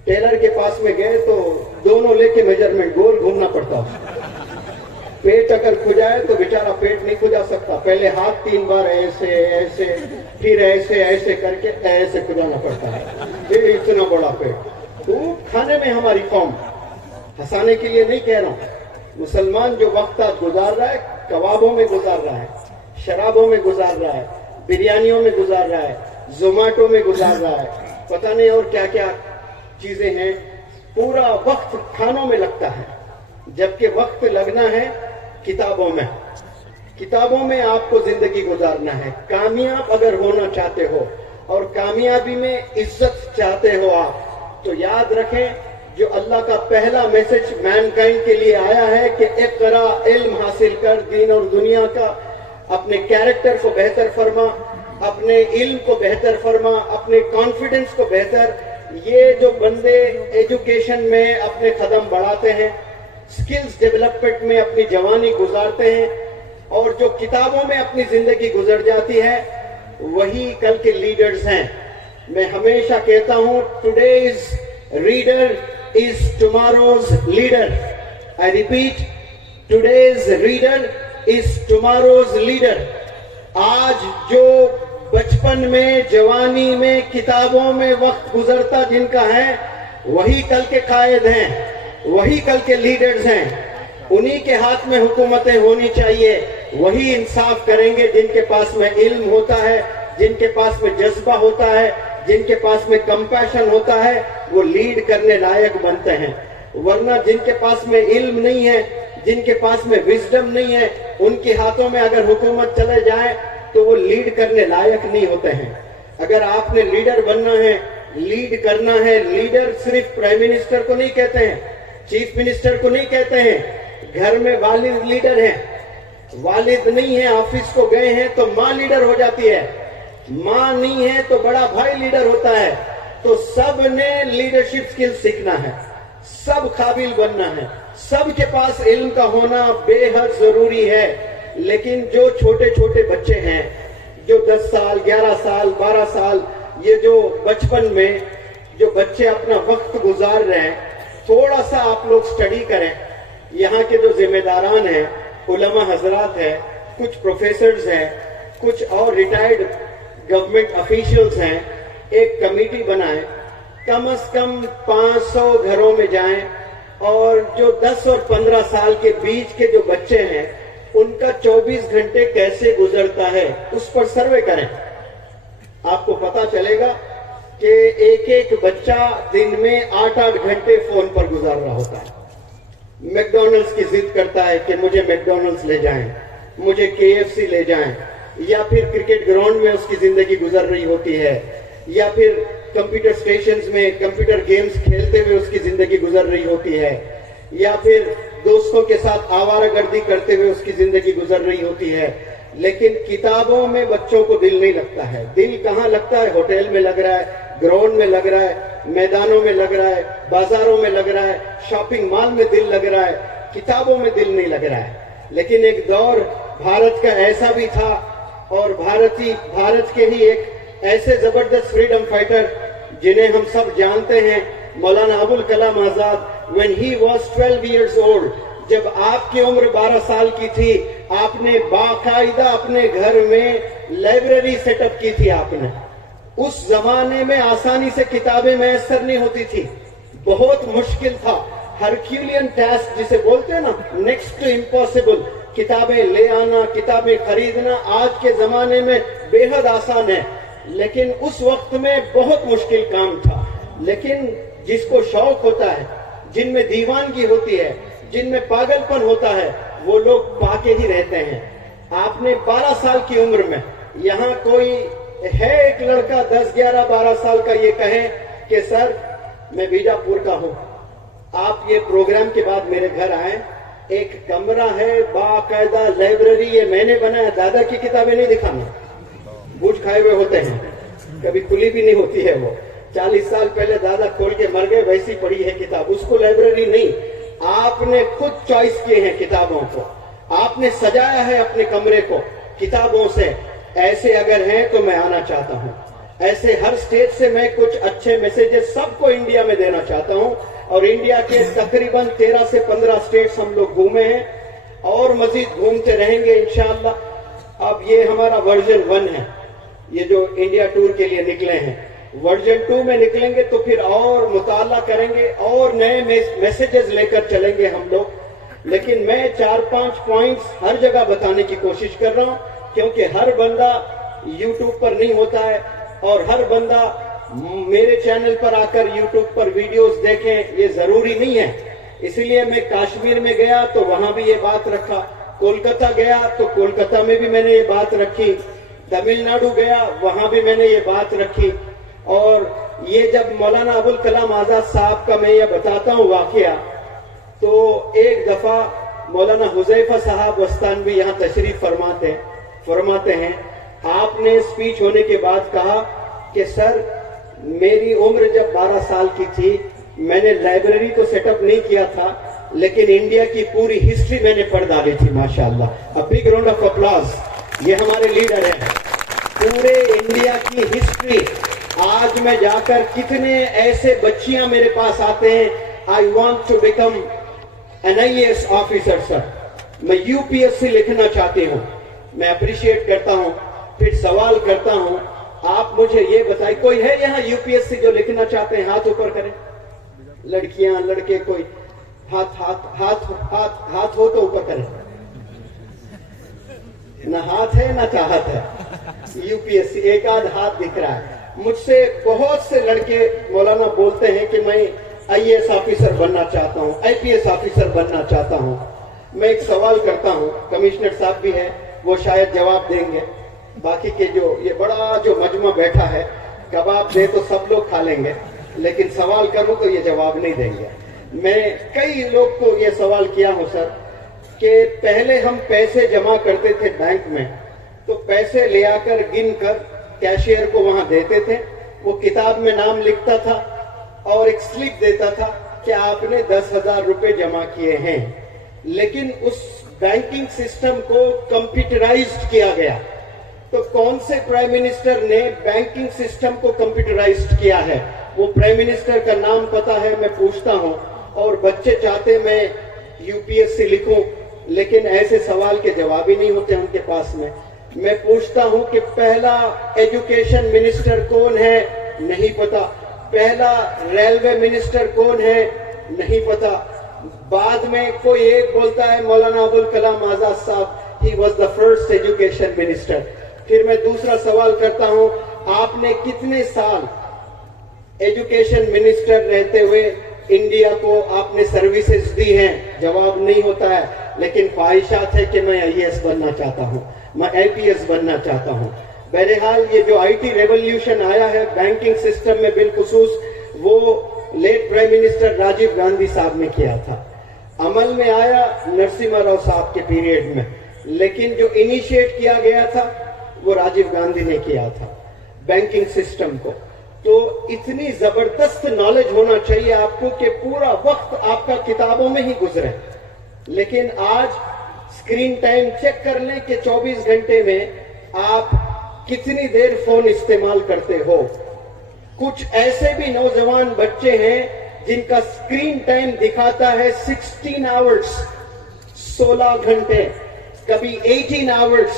ٹیلر کے پاس میں گئے تو دونوں لے کے میجرمنٹ گول گھومنا پڑتا. پیٹ اگر کھجائے تو بیچارہ پیٹ نہیں کھجا سکتا. پہلے ہاتھ 3 بار ایسے ایسے، پھر ایسے ایسے کر کے ایسے کھجانا پڑتا ہے. پھر اتنا بڑا پیٹ. تو کھانے میں ہماری قوم، ہنسانے کے لیے نہیں کہہ رہا ہوں، مسلمان جو وقت گزار رہا ہے، کبابوں میں گزار رہا ہے، شرابوں میں گزار رہا ہے، بریانیوں میں گزار رہا ہے، زومیٹو میں گزار رہا ہے، پتہ نہیں اور کیا کیا چیزیں ہیں. پورا وقت کھانوں میں لگتا ہے، جبکہ وقت لگنا ہے کتابوں میں. کتابوں میں آپ کو زندگی گزارنا ہے. کامیاب اگر ہونا چاہتے ہو اور کامیابی میں عزت چاہتے ہو آپ، تو یاد رکھیں جو اللہ کا پہلا میسج مین کائنڈ کے لیے آیا ہے کہ اقرا، علم حاصل کر، دین اور دنیا کا. اپنے کیریکٹر کو بہتر فرما، اپنے علم کو بہتر فرما، اپنے کانفیڈنس کو بہتر. یہ جو بندے ایجوکیشن میں اپنے قدم بڑھاتے ہیں، سکلز ڈیولپمنٹ میں اپنی جوانی گزارتے ہیں، اور جو کتابوں میں اپنی زندگی گزر جاتی ہے، وہی کل کے لیڈرز ہیں. میں ہمیشہ کہتا ہوں، today's reader is tomorrow's leader. I repeat, today's reader is tomorrow's leader. آج جو بچپن میں، جوانی میں، کتابوں میں وقت گزرتا جن کا ہے، وہی کل کے قائد ہیں، وہی کل کے لیڈرز ہیں. انہی کے ہاتھ میں حکومتیں ہونی چاہیے. وہی انصاف کریں گے جن کے پاس میں علم ہوتا ہے، جن کے پاس میں جذبہ ہوتا ہے، جن کے پاس میں کمپیشن ہوتا ہے. وہ لیڈ کرنے لائق بنتے ہیں. ورنہ جن کے پاس میں علم نہیں ہے، جن کے پاس میں وزڈم نہیں ہے، ان کے ہاتھوں میں اگر حکومت چلے جائے تو وہ لیڈ کرنے لائق نہیں ہوتے ہیں. اگر آپ نے لیڈر بننا ہے، لیڈ کرنا ہے، لیڈر صرف پرائم منسٹر کو نہیں کہتے ہیں، چیف منسٹر کو نہیں کہتے ہیں. گھر میں والد لیڈر ہیں، والد نہیں ہے، آفس کو گئے ہیں تو ماں لیڈر ہو جاتی ہے، ماں نہیں ہے تو بڑا بھائی لیڈر ہوتا ہے. تو سب نے لیڈرشپ سکل سیکھنا ہے، سب قابل بننا ہے، سب کے پاس علم کا ہونا بے حد ضروری ہے. لیکن جو چھوٹے چھوٹے بچے ہیں، جو 10 سال 11 سال 12 سال، یہ جو بچپن میں جو بچے اپنا وقت گزار رہے ہیں، تھوڑا سا آپ لوگ سٹڈی کریں. یہاں کے جو ذمہ داران ہیں، علماء حضرات ہیں، کچھ پروفیسرز ہیں، کچھ اور ریٹائرڈ گورنمنٹ افیشلز ہیں، ایک کمیٹی بنائیں، کم از کم 500 گھروں میں جائیں، اور جو 10 اور 15 سال کے بیچ کے جو بچے ہیں، ان کا 24 گھنٹے کیسے گزرتا ہے اس پر سروے کریں. آپ کو پتا چلے گا کہ ایک ایک بچہ دن میں 8-8 گھنٹے فون پر گزار رہا ہوتا ہے. میک ڈونلڈز کی ضد کرتا ہے کہ مجھے میک ڈونلڈز لے جائیں، مجھے KFC لے جائیں، یا پھر کرکٹ گراؤنڈ میں اس کی زندگی گزر رہی ہوتی ہے، یا پھر کمپیوٹر سٹیشنز میں کمپیوٹر گیمز کھیلتے ہوئے اس کی زندگی گزر رہی ہوتی ہے، یا پھر دوستوں کے ساتھ آوارہ گردی کرتے ہوئے اس کی زندگی گزر رہی ہوتی ہے. لیکن کتابوں میں بچوں کو دل نہیں لگتا ہے. دل کہاں لگتا ہے؟ ہوٹل میں لگ رہا ہے، گراؤنڈ میں لگ رہا ہے، میدانوں میں لگ رہا ہے، بازاروں میں لگ رہا ہے، شاپنگ مال میں دل لگ رہا ہے، کتابوں میں دل نہیں لگ رہا ہے. لیکن ایک دور بھارت کا ایسا بھی تھا، اور بھارت کے ہی ایک ایسے زبردست فریڈم فائٹر جنہیں ہم سب جانتے ہیں، Maulana Abul Kalam Azad. when he was 12 years old، جب آپ کی عمر 12 سال کی تھی، آپ نے باقاعدہ اپنے گھر میں لائبریری سیٹ اپ کی تھی آپ نے. اس زمانے میں آسانی سے کتابیں میسر نہیں ہوتی تھی, بہت مشکل تھا. ہرکیولین ٹاسک جسے بولتے ہیں نا, نیکسٹ ٹو امپاسبل. کتابیں لے آنا, کتابیں خریدنا آج کے زمانے میں بے حد آسان ہے, لیکن اس وقت میں بہت مشکل کام تھا. لیکن جس کو شوق ہوتا ہے, جن میں دیوانگی ہوتی ہے, جن میں پاگل پن ہوتا ہے, وہ لوگ پاکے ہی رہتے ہیں. آپ نے 12 سال کی عمر میں, یہاں کوئی ہے ایک لڑکا 10, 11, 12 سال کا یہ کہے کہ سر میں بیجاپور کا ہوں, آپ یہ پروگرام کے بعد میرے گھر آئیں, ایک کمرہ ہے باقاعدہ لائبریری, یہ میں نے بنایا, دادا کی کتابیں نہیں دکھانا, بوجھ کھائے ہوئے ہوتے ہیں, کبھی کھلی بھی نہیں ہوتی ہے. وہ 40 سال پہلے دادا کھول کے مر گئے, ویسی پڑی ہے کتاب, اس کو لائبریری نہیں. آپ نے خود چوائس کیے ہیں کتابوں کو, آپ نے سجایا ہے اپنے کمرے کو کتابوں سے. ایسے اگر ہیں تو میں آنا چاہتا ہوں. ایسے ہر اسٹیٹ سے میں کچھ اچھے میسیجز سب کو انڈیا میں دینا چاہتا ہوں. اور انڈیا کے تقریباً 13 سے 15 اسٹیٹس ہم لوگ گھومے ہیں اور مزید گھومتے رہیں گے انشاءاللہ. اب یہ ہمارا ورژن 1 ہے, یہ جو انڈیا ٹور کے لیے نکلے ہیں. ورژن 2 میں نکلیں گے تو پھر اور مطالعہ کریں گے اور نئے میسیجز لے کر چلیں گے ہم لوگ. لیکن میں 4-5 پوائنٹس ہر جگہ بتانے کی کوشش کر رہا ہوں, کیونکہ ہر بندہ یوٹیوب پر نہیں ہوتا ہے اور ہر بندہ میرے چینل پر آ کر یوٹیوب پر ویڈیوز دیکھیں, یہ ضروری نہیں ہے. اس لیے میں کاشمیر میں گیا تو وہاں بھی یہ بات رکھا, کولکتہ گیا تو کولکتہ میں بھی میں نے یہ بات رکھی, تمل ناڈو گیا وہاں بھی میں نے یہ بات رکھی. اور یہ جب مولانا ابوالکلام آزاد صاحب کا میں یہ بتاتا ہوں واقعہ, تو ایک دفعہ مولانا حذیفہ صاحب وستانوی یہاں تشریف فرماتے ہیں. آپ نے اسپیچ ہونے کے بعد کہا کہ سر میری عمر جب 12 سال کی تھی, میں نے لائبریری تو سیٹ اپ نہیں کیا تھا, لیکن انڈیا کی پوری ہسٹری میں نے پڑھ ڈالی تھی. ماشاءاللہ, a big round of applause. یہ ہمارے لیڈر ہیں, پورے انڈیا کی ہسٹری. آج میں جا کر کتنے ایسے بچیاں میرے پاس آتے ہیں, I want to become an IAS officer sir, میں UPSC لکھنا چاہتی ہوں. میں اپریشیٹ کرتا ہوں, پھر سوال کرتا ہوں, آپ مجھے یہ بتائیں کوئی ہے یہاں UPSC جو لکھنا چاہتے ہیں, ہاتھ اوپر کریں. لڑکیاں لڑکے کوئی ہاتھ ہو تو اوپر کریں. نہ ہاتھ ہے نہ چاہت ہے. UPSC ایک آدھ ہاتھ دکھ رہا ہے. مجھ سے بہت سے لڑکے مولانا بولتے ہیں کہ میں IAS آفیسر بننا چاہتا ہوں, IPS آفیسر بننا چاہتا ہوں. میں ایک سوال کرتا ہوں, کمشنر صاحب بھی ہیں, وہ شاید جواب دیں گے. باقی کے جو یہ بڑا جو مجمع بیٹھا ہے, کباب دے تو سب لوگ کھا لیں گے, لیکن سوال کروں تو یہ جواب نہیں دیں گے. میں کئی لوگ کو یہ سوال کیا ہوں سر کہ پہلے ہم پیسے جمع کرتے تھے بینک میں, تو پیسے لے آ کر گن کر کیشیئر کو وہاں دیتے تھے, وہ کتاب میں نام لکھتا تھا اور ایک سلپ دیتا تھا کہ آپ نے 10,000 روپے جمع کیے ہیں. لیکن اس بینکنگ سسٹم کو کمپیوٹرائزڈ کیا گیا. تو کون سے پرائم منسٹر نے بینکنگ سسٹم کو کمپیوٹرائزڈ کیا ہے؟ وہ پرائم منسٹر کا نام پتا ہے, میں پوچھتا ہوں. اور بچے چاہتے میں UPSC لکھوں, لیکن ایسے سوال کے جواب ہی نہیں ہوتے ان کے پاس میں. میں پوچھتا ہوں کہ پہلا ایجوکیشن منسٹر کون ہے, نہیں پتا. پہلا ریلوے منسٹر کون ہے, نہیں پتا. بعد میں کوئی ایک بولتا ہے مولانا ابوالکلام آزاد صاحب, he was the first education minister. پھر میں دوسرا سوال کرتا ہوں, آپ نے کتنے سال ایجوکیشن منسٹر رہتے ہوئے انڈیا کو آپ نے سروسز دی ہیں؟ جواب نہیں ہوتا ہے. لیکن خواہشات ہے کہ میں IAS بننا چاہتا ہوں, میں IPS بننا چاہتا ہوں. بہرحال یہ جو IT ریولوشن آیا ہے بینکنگ سسٹم میں بالخصوص, وہ late prime minister Rajiv Gandhi صاحب نے کیا تھا. عمل میں آیا نرسمہا راؤ صاحب کے پیریڈ میں, لیکن جو انیشیٹ کیا گیا تھا وہ راجیو گاندھی نے کیا تھا بینکنگ سسٹم کو. تو اتنی زبردست نالج ہونا چاہیے آپ کو کہ پورا وقت آپ کا کتابوں میں ہی گزرے. لیکن آج اسکرین ٹائم چیک کر لیں کہ 24 گھنٹے میں آپ کتنی دیر فون استعمال کرتے ہو. کچھ ایسے بھی نوجوان بچے ہیں جن کا اسکرین ٹائم دکھاتا ہے 16 آورز, 16 گھنٹے. کبھی 18 آورس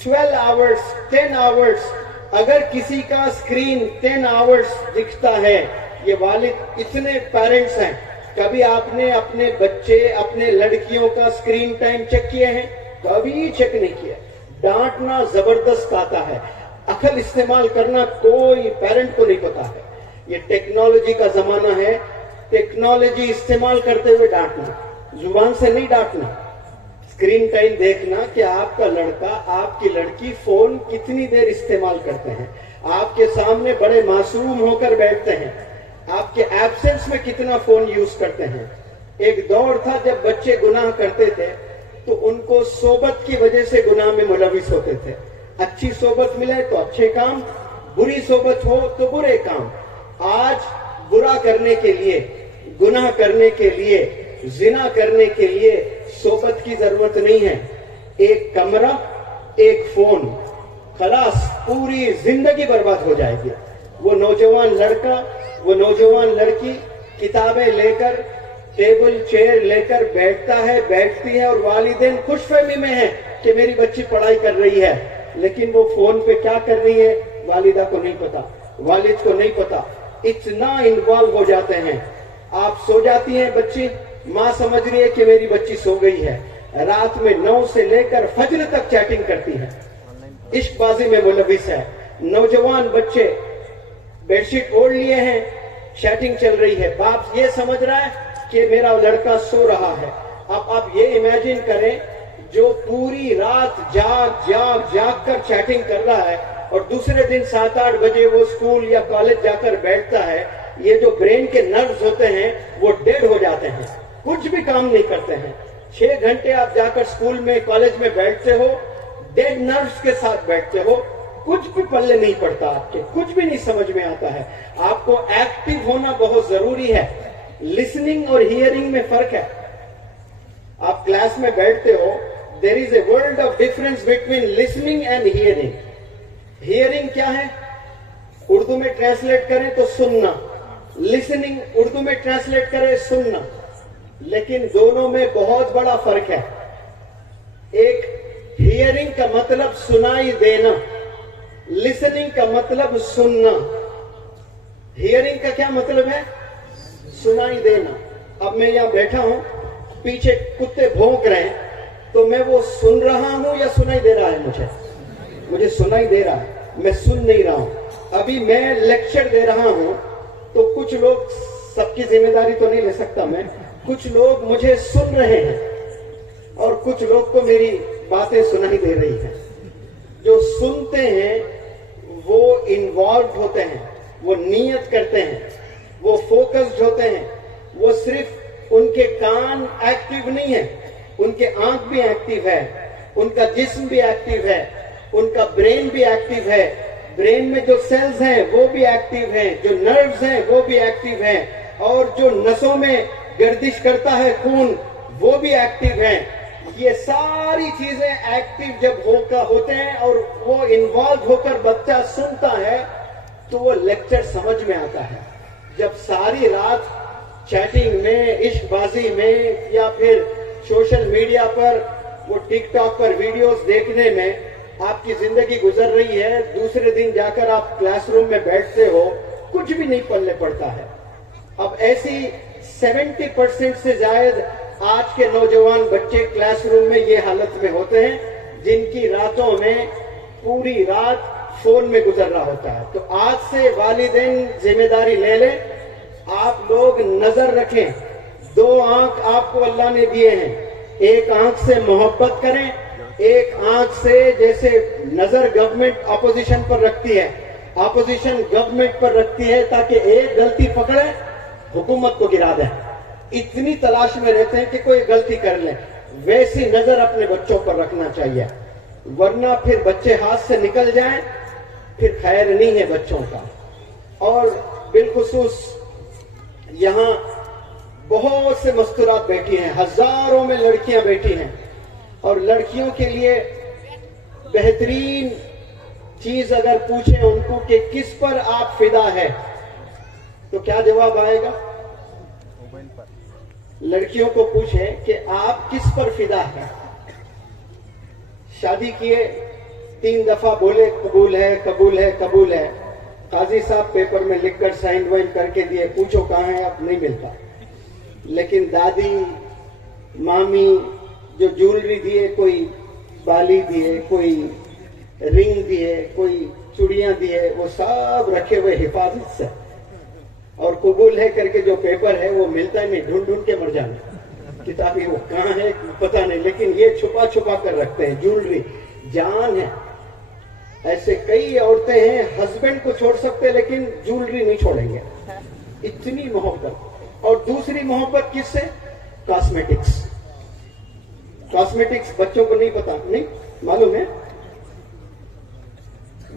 12 آورس 10 آورس. اگر کسی کا اسکرین 10 آورس دکھتا ہے، یہ والد اتنے پیرنٹس ہیں، کبھی آپ نے اپنے بچے اپنے لڑکیوں کا اسکرین ٹائم چیک کیے ہیں؟ کبھی چیک نہیں کیا. ڈانٹنا زبردست آتا ہے، عقل استعمال کرنا کوئی پیرنٹ کو نہیں پتا ہے. یہ ٹیکنالوجی کا زمانہ ہے، ٹیکنالوجی استعمال کرتے ہوئے ڈانٹنا، زبان سے نہیں ڈانٹنا. اسکرین ٹائم دیکھنا کہ آپ کا لڑکا آپ کی لڑکی فون کتنی دیر استعمال کرتے ہیں، آپ کے سامنے بڑے معصوم ہو کر بیٹھتے ہیں، آپ کے ایبسنس میں کتنا فون یوز کرتے ہیں. ایک دور تھا جب بچے گناہ کرتے تھے تو ان کو صحبت کی وجہ سے گناہ میں ملوث ہوتے تھے. اچھی صحبت ملے تو اچھے کام، بری صحبت ہو تو برے کام. آج برا کرنے کے لیے، گناہ کرنے کے لیے، زنا کرنے کے لیے صحبت کی ضرورت نہیں ہے. ایک کمرہ، ایک فون، خلاص پوری زندگی برباد ہو جائے گی. وہ نوجوان لڑکا، وہ نوجوان لڑکی کتابیں لے کر، ٹیبل چیئر لے کر بیٹھتا ہے، بیٹھتی ہے، اور والدین خوش فہمی میں ہیں کہ میری بچی پڑھائی کر رہی ہے، لیکن وہ فون پہ کیا کر رہی ہے والدہ کو نہیں پتا، والد کو نہیں پتا. اتنا انوالو ہو جاتے ہیں. آپ سو جاتی ہیں بچی، ماں سمجھ رہی ہے کہ میری بچی سو گئی ہے، رات میں 9 سے لے کر فجر تک چیٹنگ کرتی ہے، عشق بازی میں ملوث ہے. نوجوان بچے بیڈ شیٹ اوڑھ لیے ہیں، چیٹنگ چل رہی ہے. باپ یہ سمجھ رہا ہے کہ میرا لڑکا سو رہا ہے. اب آپ یہ امیجن کریں جو پوری رات جاگ جاگ جاگ کر چیٹنگ کر رہا ہے اور دوسرے دن 7-8 بجے وہ اسکول یا کالج جا کر بیٹھتا ہے، یہ جو برین کے نروز ہوتے ہیں وہ ڈیڈ ہو جاتے ہیں، کچھ بھی کام نہیں کرتے ہیں. 6 گھنٹے آپ جا کر اسکول میں کالج میں بیٹھتے ہو، ڈیڈ نروز کے ساتھ بیٹھتے ہو، کچھ بھی پلے نہیں پڑتا، آپ کے کچھ بھی نہیں سمجھ میں آتا ہے. آپ کو ایکٹیو ہونا بہت ضروری ہے. لسننگ اور ہیئرنگ میں فرق ہے. آپ کلاس میں بیٹھتے ہو، there is a world of difference between listening and hearing. Hearing کیا ہے؟ اردو میں ٹرانسلیٹ کریں تو سننا. لسننگ اردو میں ٹرانسلیٹ کریں سننا. لیکن دونوں میں بہت بڑا فرق ہے. ایک ہیئرنگ کا مطلب سنائی دینا، لسننگ کا مطلب سننا. ہیئرنگ کا کیا مطلب ہے؟ سنائی دینا. اب میں یہاں بیٹھا ہوں، پیچھے کتے بھونک رہے ہیں، تو میں وہ سن رہا ہوں یا سنائی دے رہا ہے؟ مجھے سنائی دے رہا ہے، میں سن نہیں رہا ہوں. ابھی میں لیکچر دے رہا ہوں تو کچھ لوگ، سب کی ذمہ داری تو نہیں لے سکتا میں، کچھ لوگ مجھے سن رہے ہیں اور کچھ لوگ کو میری باتیں سنائی دے رہی ہیں. جو سنتے ہیں وہ انوالوڈ ہوتے ہیں، وہ نیت کرتے ہیں، وہ فوکسڈ ہوتے ہیں. وہ صرف ان کے کان ایکٹیو نہیں ہیں، ان کے آنکھ بھی ایکٹیو ہے، ان کا جسم بھی ایکٹیو ہے، ان کا برین بھی ایکٹیو ہے. برین میں جو سیلز ہیں وہ بھی ایکٹیو ہیں، جو نروز ہیں وہ بھی ایکٹیو ہیں، اور جو نسوں میں گردش کرتا ہے خون وہ بھی ایکٹیو ہیں. یہ ساری چیزیں ایکٹیو جب ہوتے ہیں اور وہ انوالو ہو کر بچہ سنتا ہے تو وہ لیکچر سمجھ میں آتا ہے. جب ساری رات چیٹنگ میں، عشق بازی میں، یا پھر سوشل میڈیا پر وہ ٹک ٹاک پر ویڈیوز دیکھنے میں آپ کی زندگی گزر رہی ہے، دوسرے دن جا کر آپ کلاس روم میں بیٹھتے ہو، کچھ بھی نہیں پلے پڑتا ہے. اب ایسی 70% سے زائد آج کے نوجوان بچے کلاس روم میں یہ حالت میں ہوتے ہیں جن کی راتوں میں پوری رات فون میں گزر رہا ہوتا ہے. تو آج سے والدین ذمہ داری لے لیں. آپ لوگ نظر رکھیں. 2 آنکھ آپ کو اللہ نے دیے ہیں، ایک آنکھ سے محبت کریں، ایک آنکھ سے، جیسے نظر گورنمنٹ اپوزیشن پر رکھتی ہے، اپوزیشن گورنمنٹ پر رکھتی ہے تاکہ ایک غلطی پکڑے حکومت کو گرا دیں. اتنی تلاش میں رہتے ہیں کہ کوئی غلطی کر لیں. ویسی نظر اپنے بچوں پر رکھنا چاہیے، ورنہ پھر بچے ہاتھ سے نکل جائیں پھر خیر نہیں ہے بچوں کا. اور بالخصوص یہاں بہت سے مستورات بیٹھی ہیں، ہزاروں میں لڑکیاں بیٹھی ہیں، اور لڑکیوں کے لیے بہترین چیز اگر پوچھیں ان کو کہ کس پر آپ فدا ہے تو کیا جواب آئے گا؟ لڑکیوں کو پوچھیں کہ آپ کس پر فدا ہے شادی کیے 3 دفعہ بولے قبول ہے قبول ہے قبول ہے. قاضی صاحب پیپر میں لکھ کر سائن وائن کر کے دیے, پوچھو کہاں ہے, اب نہیں ملتا. لیکن دادی مامی جو جولری دیے, کوئی بالی دیے, کوئی رنگ دیے, کوئی چوڑیاں دیے, وہ سب رکھے ہوئے حفاظت سے. اور قبول ہے کر کے جو پیپر ہے وہ ملتا ہی نہیں, ڈھونڈ ڈھونڈ کے مر جانا. کتابی وہ کہاں ہے پتہ نہیں, لیکن یہ چھپا چھپا کر رکھتے ہیں. جولری جان ہے. ایسے کئی عورتیں ہیں ہسبینڈ کو چھوڑ سکتے لیکن جولری نہیں چھوڑیں گے, اتنی محبت. اور دوسری محبت کس سے؟ کاسمیٹکس. کاسمیٹکس بچوں کو نہیں پتا, نہیں معلوم ہے.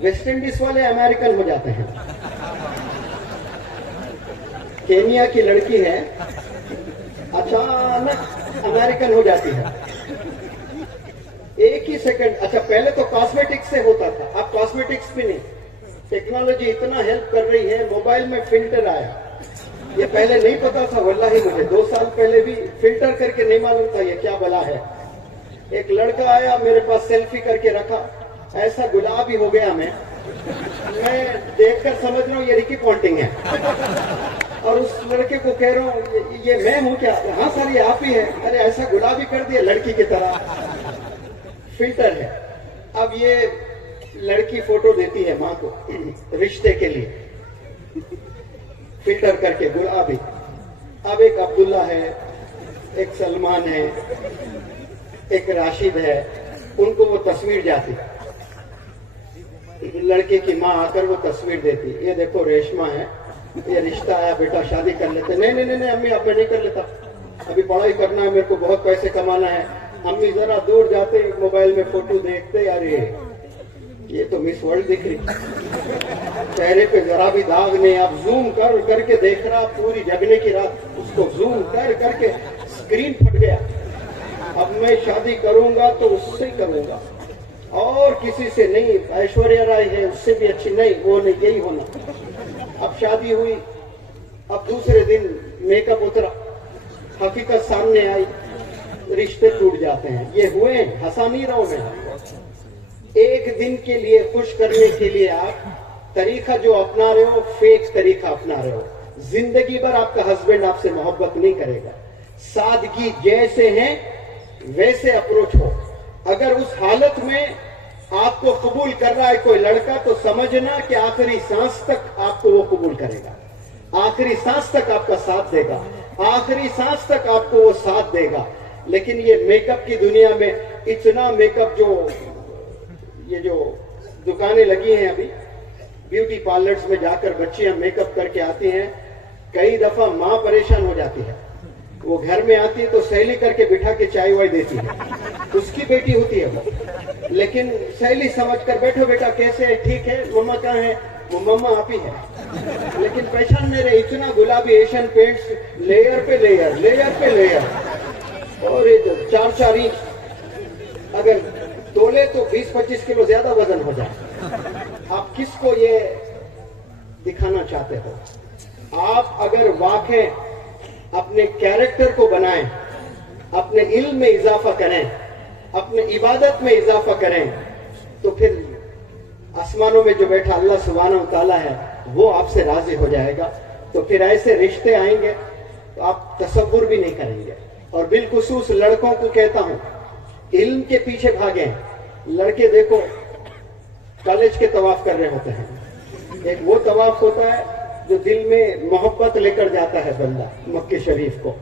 ویسٹ انڈیز والے امریکن ہو جاتے ہیں. کینیا کی لڑکی ہے, اچانک امریکن ہو جاتی ہے, ایک ہی سیکنڈ. اچھا پہلے تو کاسمیٹکس سے ہوتا تھا, اب کاسمیٹکس بھی نہیں. ٹیکنالوجی اتنا ہیلپ کر رہی ہے, موبائل میں فلٹر آیا. یہ پہلے نہیں پتا تھا واللہ ہی, مجھے 2 سال پہلے بھی فلٹر کر کے نہیں معلوم تھا یہ کیا بلا ہے. ایک لڑکا آیا میرے پاس, سیلفی کر کے رکھا, ایسا گلابی ہو گیا میں دیکھ کر سمجھ رہا ہوں یہ رکی پونٹنگ ہے. اور اس لڑکے کو کہہ رہا ہوں یہ میں ہوں کیا؟ ہاں سر یہ آپ ہی ہے. ارے ایسا گلابی کر دیا لڑکی کی طرح, فلٹر ہے. اب یہ لڑکی فوٹو دیتی ہے ماں کو رشتے کے لیے, فلٹر کر کے گلابی. اب ایک عبداللہ ہے, ایک سلمان ہے, ایک راشد ہے, ان کو وہ تصویر جاتی. لڑکے کی ماں آ کر وہ تصویر دیتی, یہ دیکھو ریشما ہے, یہ رشتہ آیا بیٹا شادی کر لیتے. نہیں امی اب میں نہیں کر لیتا, ابھی پڑھائی کرنا ہے, میرے کو بہت پیسے کمانا ہے. امی ذرا دور جاتے موبائل میں فوٹو دیکھتے, ارے یہ تو مس ورلڈ دکھ رہی, چہرے پہ ذرا بھی داغ نہیں. اب زوم کر کے دیکھ رہا, پوری جگنے کی رات اس کو زوم کر کے اسکرین پھٹ گیا. اب میں شادی کروں گا تو اس سے ہی کروں گا اور کسی سے نہیں. ایشوریا رائے ہے, اس سے بھی اچھی نہیں, وہ نہیں, یہی ہونا. اب شادی ہوئی, اب دوسرے دن میک اپ اترا, حقیقت سامنے آئی, رشتے ٹوٹ جاتے ہیں. یہ ہوئے ہیں, ہنسا نہیں رہا ہوں میں. ایک دن کے لیے خوش کرنے کے لیے آپ طریقہ جو اپنا رہے ہو, فیک طریقہ اپنا رہے ہو. زندگی بھر آپ کا ہسبینڈ آپ سے محبت نہیں کرے گا. سادگی جیسے ہیں ویسے اپروچ ہو. اگر اس حالت میں آپ کو قبول کر رہا ہے کوئی لڑکا, تو سمجھنا کہ آخری سانس تک آپ کو وہ قبول کرے گا, آخری سانس تک آپ کا ساتھ دے گا, آخری سانس تک آپ کو وہ ساتھ دے گا. لیکن یہ میک اپ کی دنیا میں اتنا میک اپ, یہ جو دکانیں لگی ہیں ابھی بیوٹی پارلرز میں جا کر بچیاں میک اپ کر کے آتی ہیں, کئی دفعہ ماں پریشان ہو جاتی ہے. وہ گھر میں آتی ہے تو سہیلی کر کے بٹھا کے چائے وائی دیتی ہے, اس کی بیٹی ہوتی ہے وہ, لیکن سہیلی سمجھ کر بیٹھو بیٹا کیسے ہے, ٹھیک ہے, مما کہاں ہے, وہ مما آپ ہی ہے. لیکن پہچان میرے اتنا گلابی ایشین پینٹس, لیئر پہ لیئر, لیئر پہ لیئر, اور 4 انچ, اگر تولے تو 20-25 کلو زیادہ وزن ہو جائے. آپ کس کو یہ دکھانا چاہتے ہو؟ آپ اگر واقع اپنے کیریکٹر کو بنائیں, اپنے علم میں اضافہ کریں, اپنے عبادت میں اضافہ کریں, تو پھر آسمانوں میں جو بیٹھا اللہ سبحانہ و تعالیٰ ہے وہ آپ سے راضی ہو جائے گا. تو پھر ایسے رشتے آئیں گے تو آپ تصور بھی نہیں کریں گے. اور بالخصوص لڑکوں کو کہتا ہوں, علم کے پیچھے بھاگیں. لڑکے دیکھو کالج کے طواف کر رہے ہوتے ہیں, ایک وہ طواف ہوتا ہے جو دل میں محبت لے کر جاتا ہے بندہ مکہ شریف کو.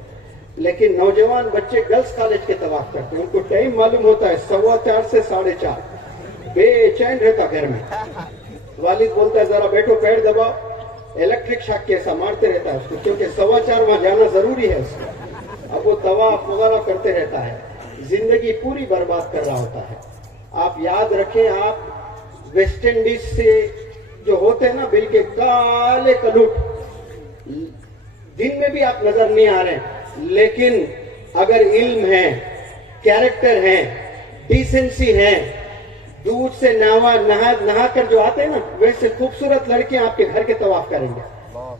لیکن نوجوان بچے گرلز کالج کے طواف کرتے ہیں, ان کو ٹائم معلوم ہوتا ہے 4:15 سے 4:30, بے چین رہتا گھر میں. والد بولتا ہے ذرا بیٹھو پیر دباؤ, الیکٹرک شاک کیسا مارتے رہتا ہے اس کو, کیونکہ 4:15 وہاں جانا ضروری ہے اس کو. اب وہ طواف وغیرہ کرتے رہتا ہے, زندگی پوری برباد کر رہا ہوتا ہے. آپ یاد رکھیں, آپ ویسٹ انڈیز سے جو ہوتے ہیں نا بلکہ کالے کلوٹ, دن میں بھی آپ نظر نہیں آ رہے ہیں, لیکن اگر علم ہے, کیریکٹر ہے, ڈیسنسی ہے, دودھ سے نہا کر جو آتے ہیں نا ویسے خوبصورت لڑکیاں آپ کے گھر کے طواف کریں گے.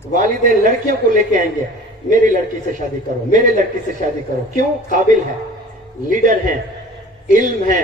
والدین لڑکیوں کو لے کے آئیں گے, میری لڑکی سے شادی کرو, میرے لڑکی سے شادی کرو. کیوں؟ قابل ہے, لیڈر ہیں, علم ہے,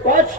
5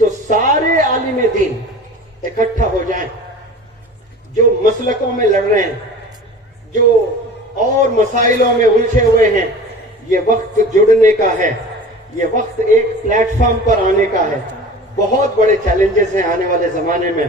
تو سارے عالم دین اکٹھا ہو جائیں، جو مسلکوں میں لڑ رہے ہیں، جو اور مسائلوں میں الجھے ہوئے ہیں، یہ وقت جڑنے کا ہے، یہ وقت ایک پلیٹ فارم پر آنے کا ہے۔ بہت بڑے چیلنجز ہیں آنے والے زمانے میں،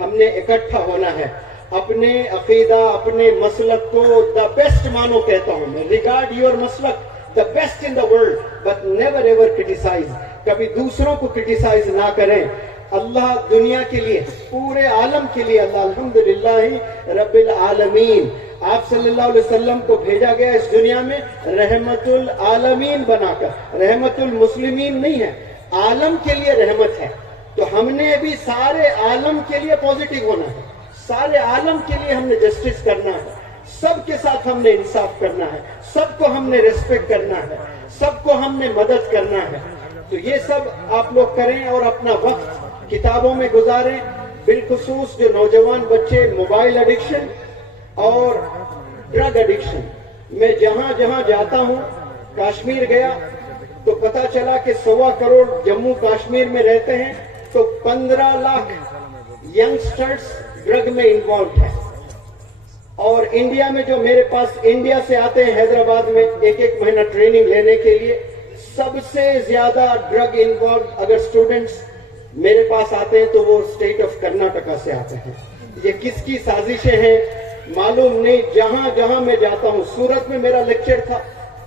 ہم نے اکٹھا ہونا ہے، اپنے عقیدہ، اپنے مسلک کو دا بیسٹ مانو کہتا ہوں میں، ریگارڈ یور مسلک the best in the world but never ever criticise, کبھی دوسروں کو کرٹیسائز نہ کریں۔ اللہ دنیا کے لیے، پورے عالم کے لیے، اللہ الحمدللہ رب العالمین، آپ صلی اللہ علیہ وسلم کو بھیجا گیا اس دنیا میں رحمت العالمین بنا کر، رحمت المسلمین نہیں ہے، عالم کے لیے رحمت ہے۔ تو ہم نے ابھی سارے عالم کے لیے پازیٹیو ہونا ہے، سارے عالم کے لیے ہم نے جسٹس کرنا ہے، سب کے ساتھ ہم نے انصاف کرنا ہے، سب کو ہم نے ریسپیکٹ کرنا ہے، سب کو ہم نے مدد کرنا ہے۔ تو یہ سب آپ لوگ کریں اور اپنا وقت کتابوں میں گزاریں، بالخصوص جو نوجوان بچے موبائل ایڈکشن اور ڈرگ ایڈکشن، میں جہاں جہاں جاتا ہوں، کشمیر گیا تو پتا چلا کہ 1.25 کروڑ جموں کشمیر میں رہتے ہیں، تو 15 لاکھ ینگسٹرز ڈرگ میں انوالوڈ ہیں۔ اور انڈیا میں جو میرے پاس انڈیا سے آتے ہیں حیدرآباد میں ایک مہینہ ٹریننگ لینے کے لیے، سب سے زیادہ ڈرگ انوالوڈ اگر اسٹوڈنٹس میرے پاس آتے ہیں تو وہ اسٹیٹ آف کرناٹکا سے آتے ہیں۔ یہ کس کی سازشیں ہیں معلوم نہیں، جہاں جہاں میں جاتا ہوں۔ سورت میں میرا لیکچر تھا،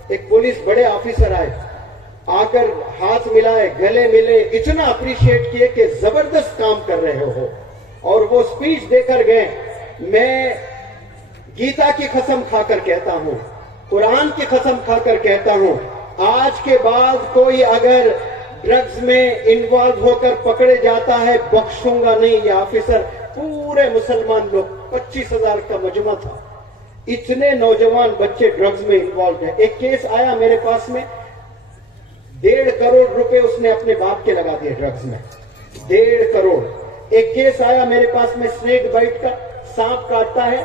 ایک پولیس بڑے آفیسر آئے، آ کر ہاتھ ملائے، گلے ملے، اتنا اپریشیٹ کیے کہ زبردست کام کر رہے ہو، اور وہ اسپیچ دے کر گئے۔ میں گیتا کی قسم کھا کر کہتا ہوں، قرآن کی قسم کھا کر کہتا ہوں، آج کے بعد کوئی اگر ڈرگز میں انوالو ہو کر پکڑے جاتا ہے، بخشوں گا نہیں۔ یہ آفیسر پورے مسلمان لوگ، 25,000 کا مجمع تھا، اتنے نوجوان بچے ڈرگز میں انوالو ہیں۔ ایک کیس آیا میرے پاس میں، 1.5 کروڑ روپے اس نے اپنے باپ کے لگا دیے ڈرگز میں، 1.5 کروڑ۔ ایک کیس آیا میرے پاس میں، سنیک بائٹ کا، سانپ کاٹتا ہے،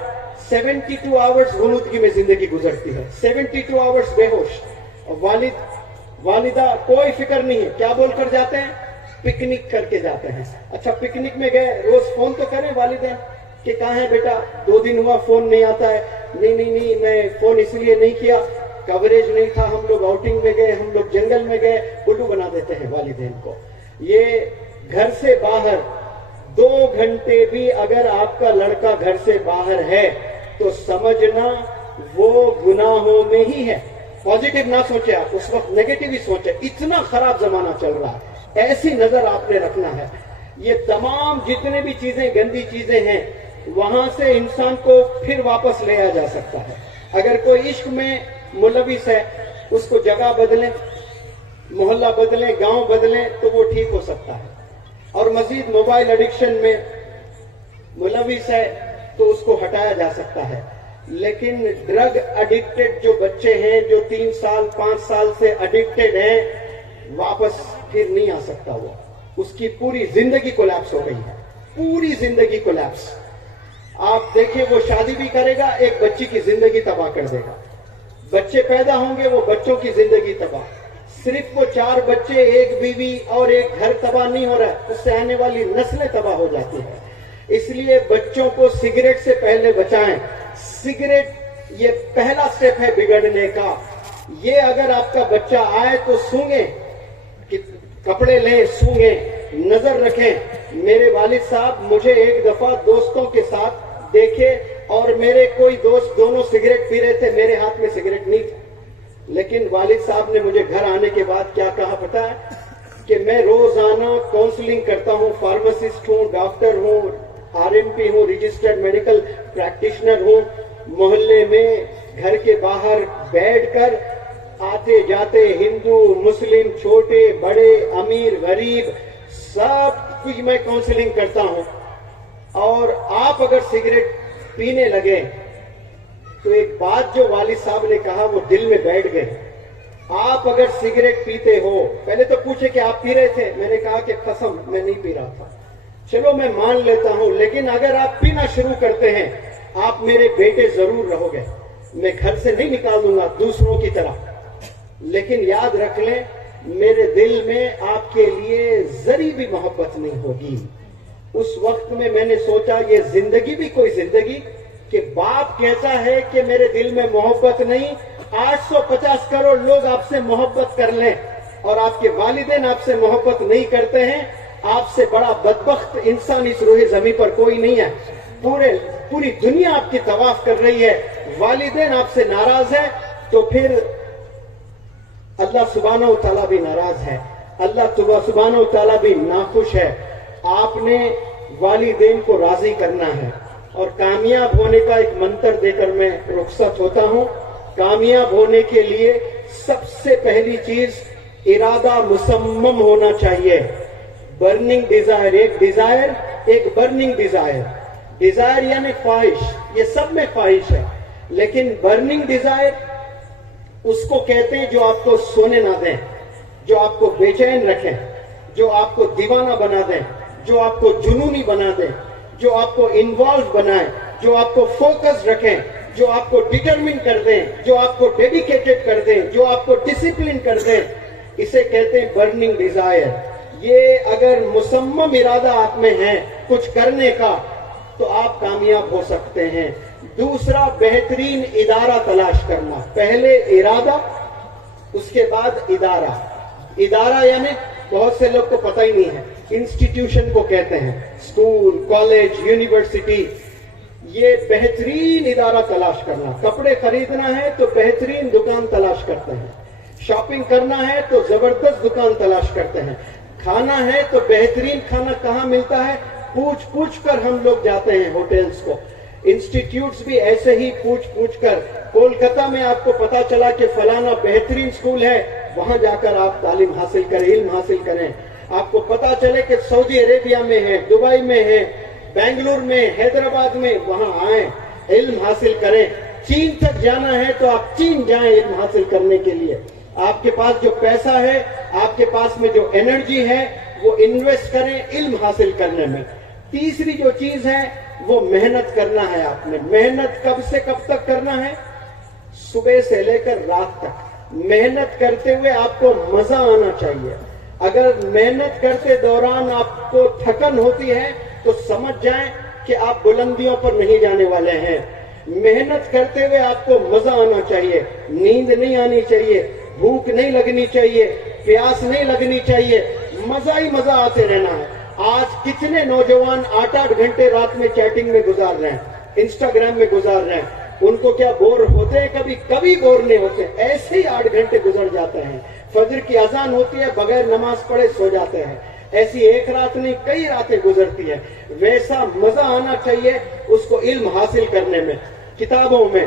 72 آورز غنودگی میں زندگی گزرتی ہے، 72 آورز بے ہوش، والدہ کوئی فکر نہیں ہے، کیا بول کر جاتے ہیں؟ پکنک کر کے جاتے ہیں۔ اچھا پکنک میں گئے، روز فون تو کریں والدین کہ کہاں ہے بیٹا، 2 دن ہوا فون نہیں آتا ہے۔ نہیں میں فون اس لیے نہیں کیا، کوریج نہیں تھا، ہم لوگ آؤٹنگ میں گئے، ہم لوگ جنگل میں گئے، الو بنا دیتے ہیں والدین کو۔ یہ گھر سے باہر 2 گھنٹے بھی اگر آپ کا لڑکا گھر سے باہر ہے تو سمجھنا وہ گناہوں میں ہی ہے۔ پازیٹیو نہ سوچے آپ، اس وقت نیگیٹو ہی سوچے، اتنا خراب زمانہ چل رہا ہے، ایسی نظر آپ نے رکھنا ہے۔ یہ تمام جتنے بھی چیزیں، گندی چیزیں ہیں، وہاں سے انسان کو پھر واپس لے آیا جا سکتا ہے۔ اگر کوئی عشق میں ملوث ہے، اس کو جگہ بدلیں، محلہ بدلیں، گاؤں بدلیں تو وہ ٹھیک ہو سکتا ہے۔ اور مزید موبائل ایڈکشن میں ملوث ہے تو اس کو ہٹایا جا سکتا ہے۔ لیکن ڈرگ ایڈکٹڈ جو بچے ہیں، جو 3 سال 5 سال سے ایڈکٹڈ ہیں، واپس پھر نہیں آ سکتا۔ وہ اس کی پوری زندگی کولیپس ہو گئی ہے، پوری زندگی کولیپس۔ آپ دیکھیں، وہ شادی بھی کرے گا، ایک بچی کی زندگی تباہ کر دے گا، بچے پیدا ہوں گے، وہ بچوں کی زندگی تباہ۔ صرف وہ 4 بچے، 1 بیوی اور 1 گھر تباہ نہیں ہو رہا ہے، اس سے آنے والی نسلیں تباہ ہو جاتی ہیں۔ اس لیے بچوں کو سگریٹ سے پہلے بچائیں۔ سگریٹ یہ پہلا سٹیپ ہے بگڑنے کا۔ یہ اگر آپ کا بچہ آئے تو سونگیں، کپڑے لیں، سونگیں، نظر رکھیں۔ میرے والد صاحب مجھے ایک دفعہ دوستوں کے ساتھ دیکھے، اور میرے کوئی دوست دونوں سگریٹ پی رہے تھے، میرے ہاتھ میں سگریٹ نہیں تھی، لیکن والد صاحب نے مجھے گھر آنے کے بعد کیا کہا پتا ہے؟ کہ میں روزانہ کاؤنسلنگ کرتا ہوں، فارماسسٹ ہوں، ڈاکٹر ہوں، RMP ہوں، رجسٹرڈ میڈیکل پریکٹیشنر ہوں۔ محلے میں گھر کے باہر بیٹھ کر آتے جاتے ہندو مسلم، چھوٹے بڑے، امیر غریب، سب کچھ میں کاؤنسلنگ کرتا ہوں۔ اور آپ اگر سگریٹ پینے لگے تو ایک بات جو والد صاحب نے کہا وہ دل میں بیٹھ گئی۔ آپ اگر سگریٹ پیتے ہو، پہلے تو پوچھے کہ آپ پی رہے تھے، میں نے کہا کہ قسم میں نہیں پی رہا تھا، چلو میں مان لیتا ہوں، لیکن اگر آپ پینا شروع کرتے ہیں، آپ میرے بیٹے ضرور رہو گے، میں گھر سے نہیں نکال دوں گا دوسروں کی طرح، لیکن یاد رکھ لیں میرے دل میں آپ کے لیے ذری بھی محبت نہیں ہوگی. اس وقت میں نے سوچا یہ زندگی بھی کوئی زندگی کہ باپ کہتا ہے کہ میرے دل میں محبت نہیں, 850 کروڑ لوگ آپ سے محبت کر لیں اور آپ کے والدین آپ سے محبت نہیں کرتے ہیں. آپ سے بڑا بدبخت انسان اس روح زمین پر کوئی نہیں ہے. پوری دنیا آپ کی طواف کر رہی ہے, والدین آپ سے ناراض ہے, تو پھر اللہ سبحانہ و تعالیٰ بھی ناراض ہے, اللہ سبحانہ و تعالیٰ بھی ناخوش ہے. آپ نے والدین کو راضی کرنا ہے. اور کامیاب ہونے کا ایک منتر دے کر میں رخصت ہوتا ہوں. کامیاب ہونے کے لیے سب سے پہلی چیز ارادہ مصمم ہونا چاہیے. برننگ ڈیزائر, ایک برننگ ڈیزائر. ڈیزائر یعنی خواہش, یہ سب میں خواہش ہے, لیکن برننگ ڈیزائر اس کو کہتے ہیں جو آپ کو سونے نہ دیں, جو آپ کو بے چین رکھیں, جو آپ کو دیوانہ بنا دیں, جو آپ کو جنونی بنا دیں, جو آپ کو انوالو بنائیں, جو آپ کو فوکس رکھیں, جو آپ کو ڈٹرمن کر دیں, جو آپ کو ڈیڈیکیٹڈ کر دیں, جو آپ کو ڈسپلن کر دیں, اسے کہتے ہیں برننگ ڈیزائر. یہ اگر مصمم ارادہ آپ میں ہے کچھ کرنے کا تو آپ کامیاب ہو سکتے ہیں. دوسرا, بہترین ادارہ تلاش کرنا. پہلے ارادہ, اس کے بعد ادارہ. ادارہ یعنی بہت سے لوگ کو پتہ ہی نہیں ہے, انسٹیٹیوشن کو کہتے ہیں, اسکول, کالج, یونیورسٹی. یہ بہترین ادارہ تلاش کرنا. کپڑے خریدنا ہے تو بہترین دکان تلاش کرتے ہیں, شاپنگ کرنا ہے تو زبردست دکان تلاش کرتے ہیں, کھانا ہے تو بہترین کھانا کہاں ملتا ہے پوچھ کر ہم لوگ جاتے ہیں ہوٹلز کو. انسٹیٹیوٹس بھی ایسے ہی پوچھ کر. کولکتہ میں آپ کو پتا چلا کہ فلانا بہترین سکول ہے, وہاں جا کر آپ تعلیم حاصل کریں, علم حاصل کریں. آپ کو پتا چلے کہ سعودی عربیہ میں ہے, دبئی میں ہے, بنگلور میں, حیدرآباد میں, وہاں آئیں, علم حاصل کریں. چین تک جانا ہے تو آپ چین جائیں علم حاصل کرنے کے لیے. آپ کے پاس جو پیسہ ہے, آپ کے پاس میں جو انرجی ہے, وہ انویسٹ کریں علم حاصل کرنے میں. تیسری جو چیز ہے وہ محنت کرنا ہے. آپ نے محنت کب سے کب تک کرنا ہے؟ صبح سے لے کر رات تک. محنت کرتے ہوئے آپ کو مزہ آنا چاہیے. اگر محنت کرتے دوران آپ کو تھکن ہوتی ہے تو سمجھ جائیں کہ آپ بلندیوں پر نہیں جانے والے ہیں. محنت کرتے ہوئے آپ کو مزہ آنا چاہیے, نیند نہیں آنی چاہیے, بھوک نہیں لگنی چاہیے, پیاس نہیں لگنی چاہیے, مزہ ہی مزہ آتے رہنا ہے. آج کتنے نوجوان 8-8 گھنٹے رات میں چیٹنگ میں گزار رہے ہیں, انسٹاگرام میں گزار رہے ہیں. ان کو کیا بور ہوتے ہیں؟ کبھی بور نہیں ہوتے. ایسے ہی 8 گھنٹے گزر جاتے ہیں. فجر کی اذان ہوتی ہے, بغیر نماز پڑھے سو جاتے ہیں. ایسی ایک رات نہیں, کئی راتیں گزرتی ہیں. ویسا مزہ آنا چاہیے اس کو علم حاصل کرنے میں, کتابوں میں.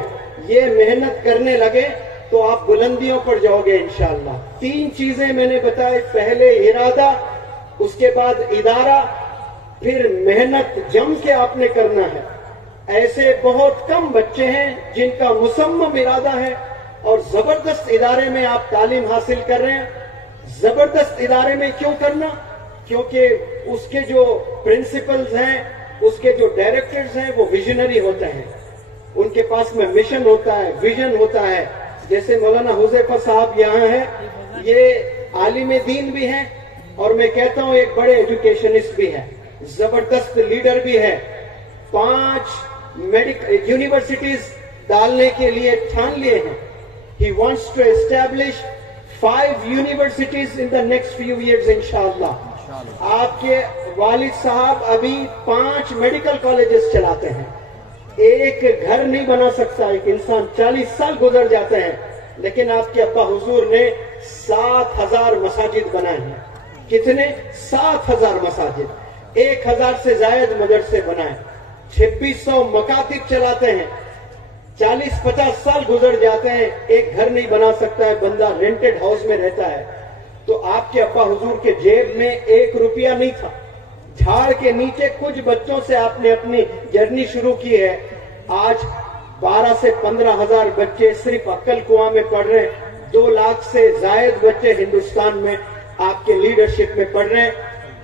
یہ محنت کرنے لگے تو آپ بلندیوں پر جاؤ گے انشاءاللہ. 3 چیزیں میں نے بتائی, پہلے ارادہ, اس کے بعد ادارہ, پھر محنت جم کے آپ نے کرنا ہے. ایسے بہت کم بچے ہیں جن کا مصمم ارادہ ہے اور زبردست ادارے میں آپ تعلیم حاصل کر رہے ہیں. زبردست ادارے میں کیوں کرنا؟ کیونکہ اس کے جو پرنسپلز ہیں, اس کے جو ڈائریکٹرز ہیں, وہ ویژنری ہوتے ہیں. ان کے پاس میں مشن ہوتا ہے, ویژن ہوتا ہے. جیسے مولانا حذیفہ صاحب یہاں ہیں, یہ عالم دین بھی ہیں اور میں کہتا ہوں ایک بڑے ایجوکیشنسٹ بھی ہیں, زبردست لیڈر بھی ہے. 5 یونیورسٹیز ڈالنے کے لیے ٹھان لیے ہیں. He wants to establish 5 universities in the next few years انشاءاللہ. آپ کے والد صاحب ابھی 5 میڈیکل کالجز چلاتے ہیں. ایک گھر نہیں بنا سکتا ایک انسان, 40 سال گزر جاتے ہیں, لیکن آپ کے ابا حضور نے 7,000 مساجد بنائے ہیں. کتنے؟ 7,000 مساجد, 1,000 سے زائد مدرسے بنائے, 2600 مکاتب چلاتے ہیں. 40-50 سال گزر جاتے ہیں, ایک گھر نہیں بنا سکتا ہے, بندہ رینٹڈ ہاؤس میں رہتا ہے. تو آپ کے ابا حضور کے جیب میں 1 روپیہ نہیں تھا. جھاڑ کے نیچے کچھ بچوں سے آپ نے اپنی جرنی شروع کی ہے. آج 12 سے 15 ہزار بچے صرف عقل کنواں میں پڑھ رہے ہیں. 2 لاکھ سے زائد بچے ہندوستان میں آپ کے لیڈرشپ میں پڑھ رہے ہیں.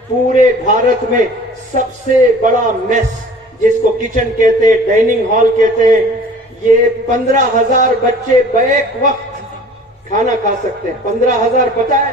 پورے بھارت میں سب سے بڑا میس, جس کو کچن کہتے ہیں, ڈائننگ ہال کہتے ہیں, یہ 15,000 بچے بیک وقت کھانا کھا سکتے ہیں. 15,000 پتہ ہے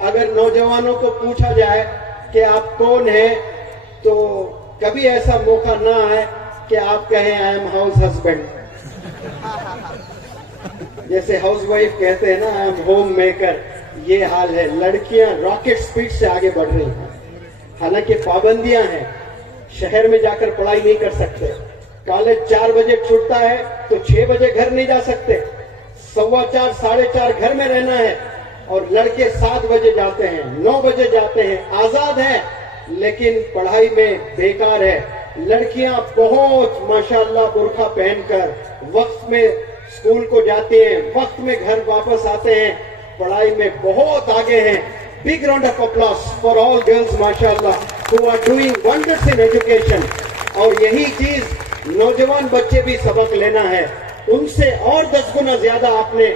اگر نوجوانوں کو پوچھا جائے کہ آپ کون ہیں تو کبھی ایسا موقع نہ آئے کہ آپ کہیں آئی ایم ہاؤس ہسبینڈ. جیسے ہاؤس وائف کہتے ہیں نا آئی ایم ہوم میکر, یہ حال ہے. لڑکیاں راکٹ سپیڈ سے آگے بڑھ رہی ہیں, حالانکہ پابندیاں ہیں. شہر میں جا کر پڑھائی نہیں کر سکتے, کالج 4 بجے چھوٹتا ہے تو 6 بجے گھر نہیں جا سکتے, 4:15 4:30 گھر میں رہنا ہے. اور لڑکے 7 بجے جاتے ہیں, 9 بجے جاتے ہیں, آزاد ہیں لیکن پڑھائی میں بیکار ہے. لڑکیاں بہت ماشاءاللہ برقع پہن کر وقت میں اسکول کو جاتے ہیں, وقت میں گھر واپس آتے ہیں, پڑھائی میں بہت آگے ہیں. Big round of applause for all girls ماشاءاللہ who are doing wonders in education. اور یہی چیز نوجوان بچے بھی سبق لینا ہے, ان سے اور 10 گنا زیادہ آپ نے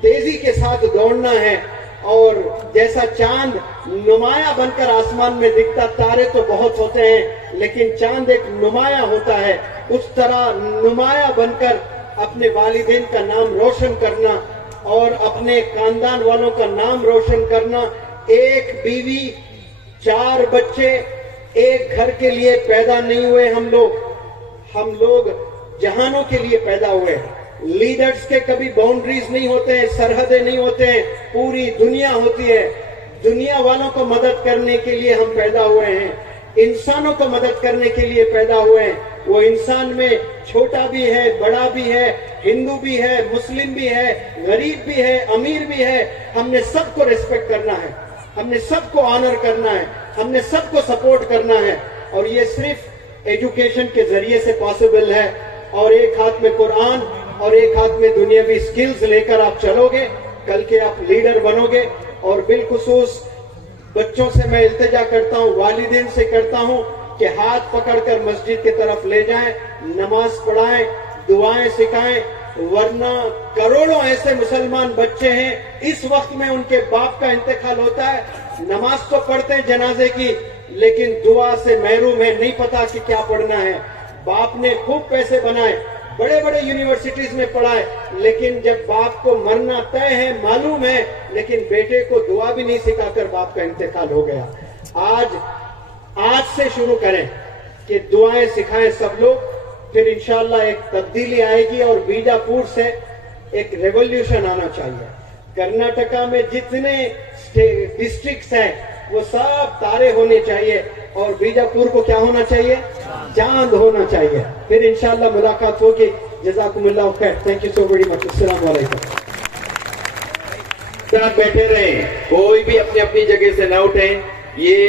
تیزی کے ساتھ دوڑنا ہے. اور جیسا چاند نمایاں بن کر آسمان میں دکھتا, تارے تو بہت ہوتے ہیں لیکن چاند ایک نمایاں ہوتا ہے, اس طرح نمایاں بن کر اپنے والدین کا نام روشن کرنا اور اپنے خاندان والوں کا نام روشن کرنا. ایک بیوی 4 بچے ایک گھر کے لیے پیدا نہیں ہوئے. ہم لوگ جہانوں کے لیے پیدا ہوئے. لیڈرز کے کبھی باؤنڈریز نہیں ہوتے ہیں, سرحدیں نہیں ہوتے ہیں, پوری دنیا ہوتی ہے. دنیا والوں کو مدد کرنے کے لیے ہم پیدا ہوئے ہیں, انسانوں کو مدد کرنے کے لیے پیدا ہوئے ہیں. وہ انسان میں چھوٹا بھی ہے, بڑا بھی ہے, ہندو بھی ہے, مسلم بھی ہے, غریب بھی ہے, امیر بھی ہے. ہم نے سب کو ریسپیکٹ کرنا ہے, ہم نے سب کو آنر کرنا ہے, ہم نے سب کو سپورٹ کرنا ہے. اور یہ صرف ایجوکیشن کے ذریعے سے پاسبل ہے. اور ایک ہاتھ میں قرآن اور ایک ہاتھ میں دنیاوی سکلز لے کر آپ چلو گے, کل کے آپ لیڈر بنو گے. اور بالخصوص بچوں سے میں التجا کرتا ہوں, والدین سے کرتا ہوں کہ ہاتھ پکڑ کر مسجد کی طرف لے جائیں, نماز پڑھائیں, دعائیں سکھائیں. ورنہ کروڑوں ایسے مسلمان بچے ہیں اس وقت میں ان کے باپ کا انتقال ہوتا ہے, نماز تو پڑھتے ہیں جنازے کی لیکن دعا سے محروم ہے, نہیں پتا کہ کیا پڑھنا ہے. باپ نے خوب پیسے بنائے, بڑے بڑے یونیورسٹیز میں پڑھائے, لیکن جب باپ کو مرنا طے ہے, معلوم ہے, لیکن بیٹے کو دعا بھی نہیں سکھا کر باپ کا انتقال ہو گیا. آج سے شروع کریں کہ دعائیں سکھائیں سب لوگ, پھر انشاءاللہ ایک تبدیلی آئے گی. اور بیجاپور سے ایک ریولوشن آنا چاہیے. کرناٹکا میں جتنے ڈسٹرکٹس ہیں وہ سب تارے ہونے چاہیے, اور بیجاپور کو کیا ہونا چاہیے, چاند ہونا چاہیے. پھر انشاءاللہ ملاقات ہوگی. جزاکم اللہ خیر. Thank you so very much. السلام علیکم. بیٹھے رہیں, کوئی بھی اپنی اپنی جگہ سے نہ اٹھیں. یہ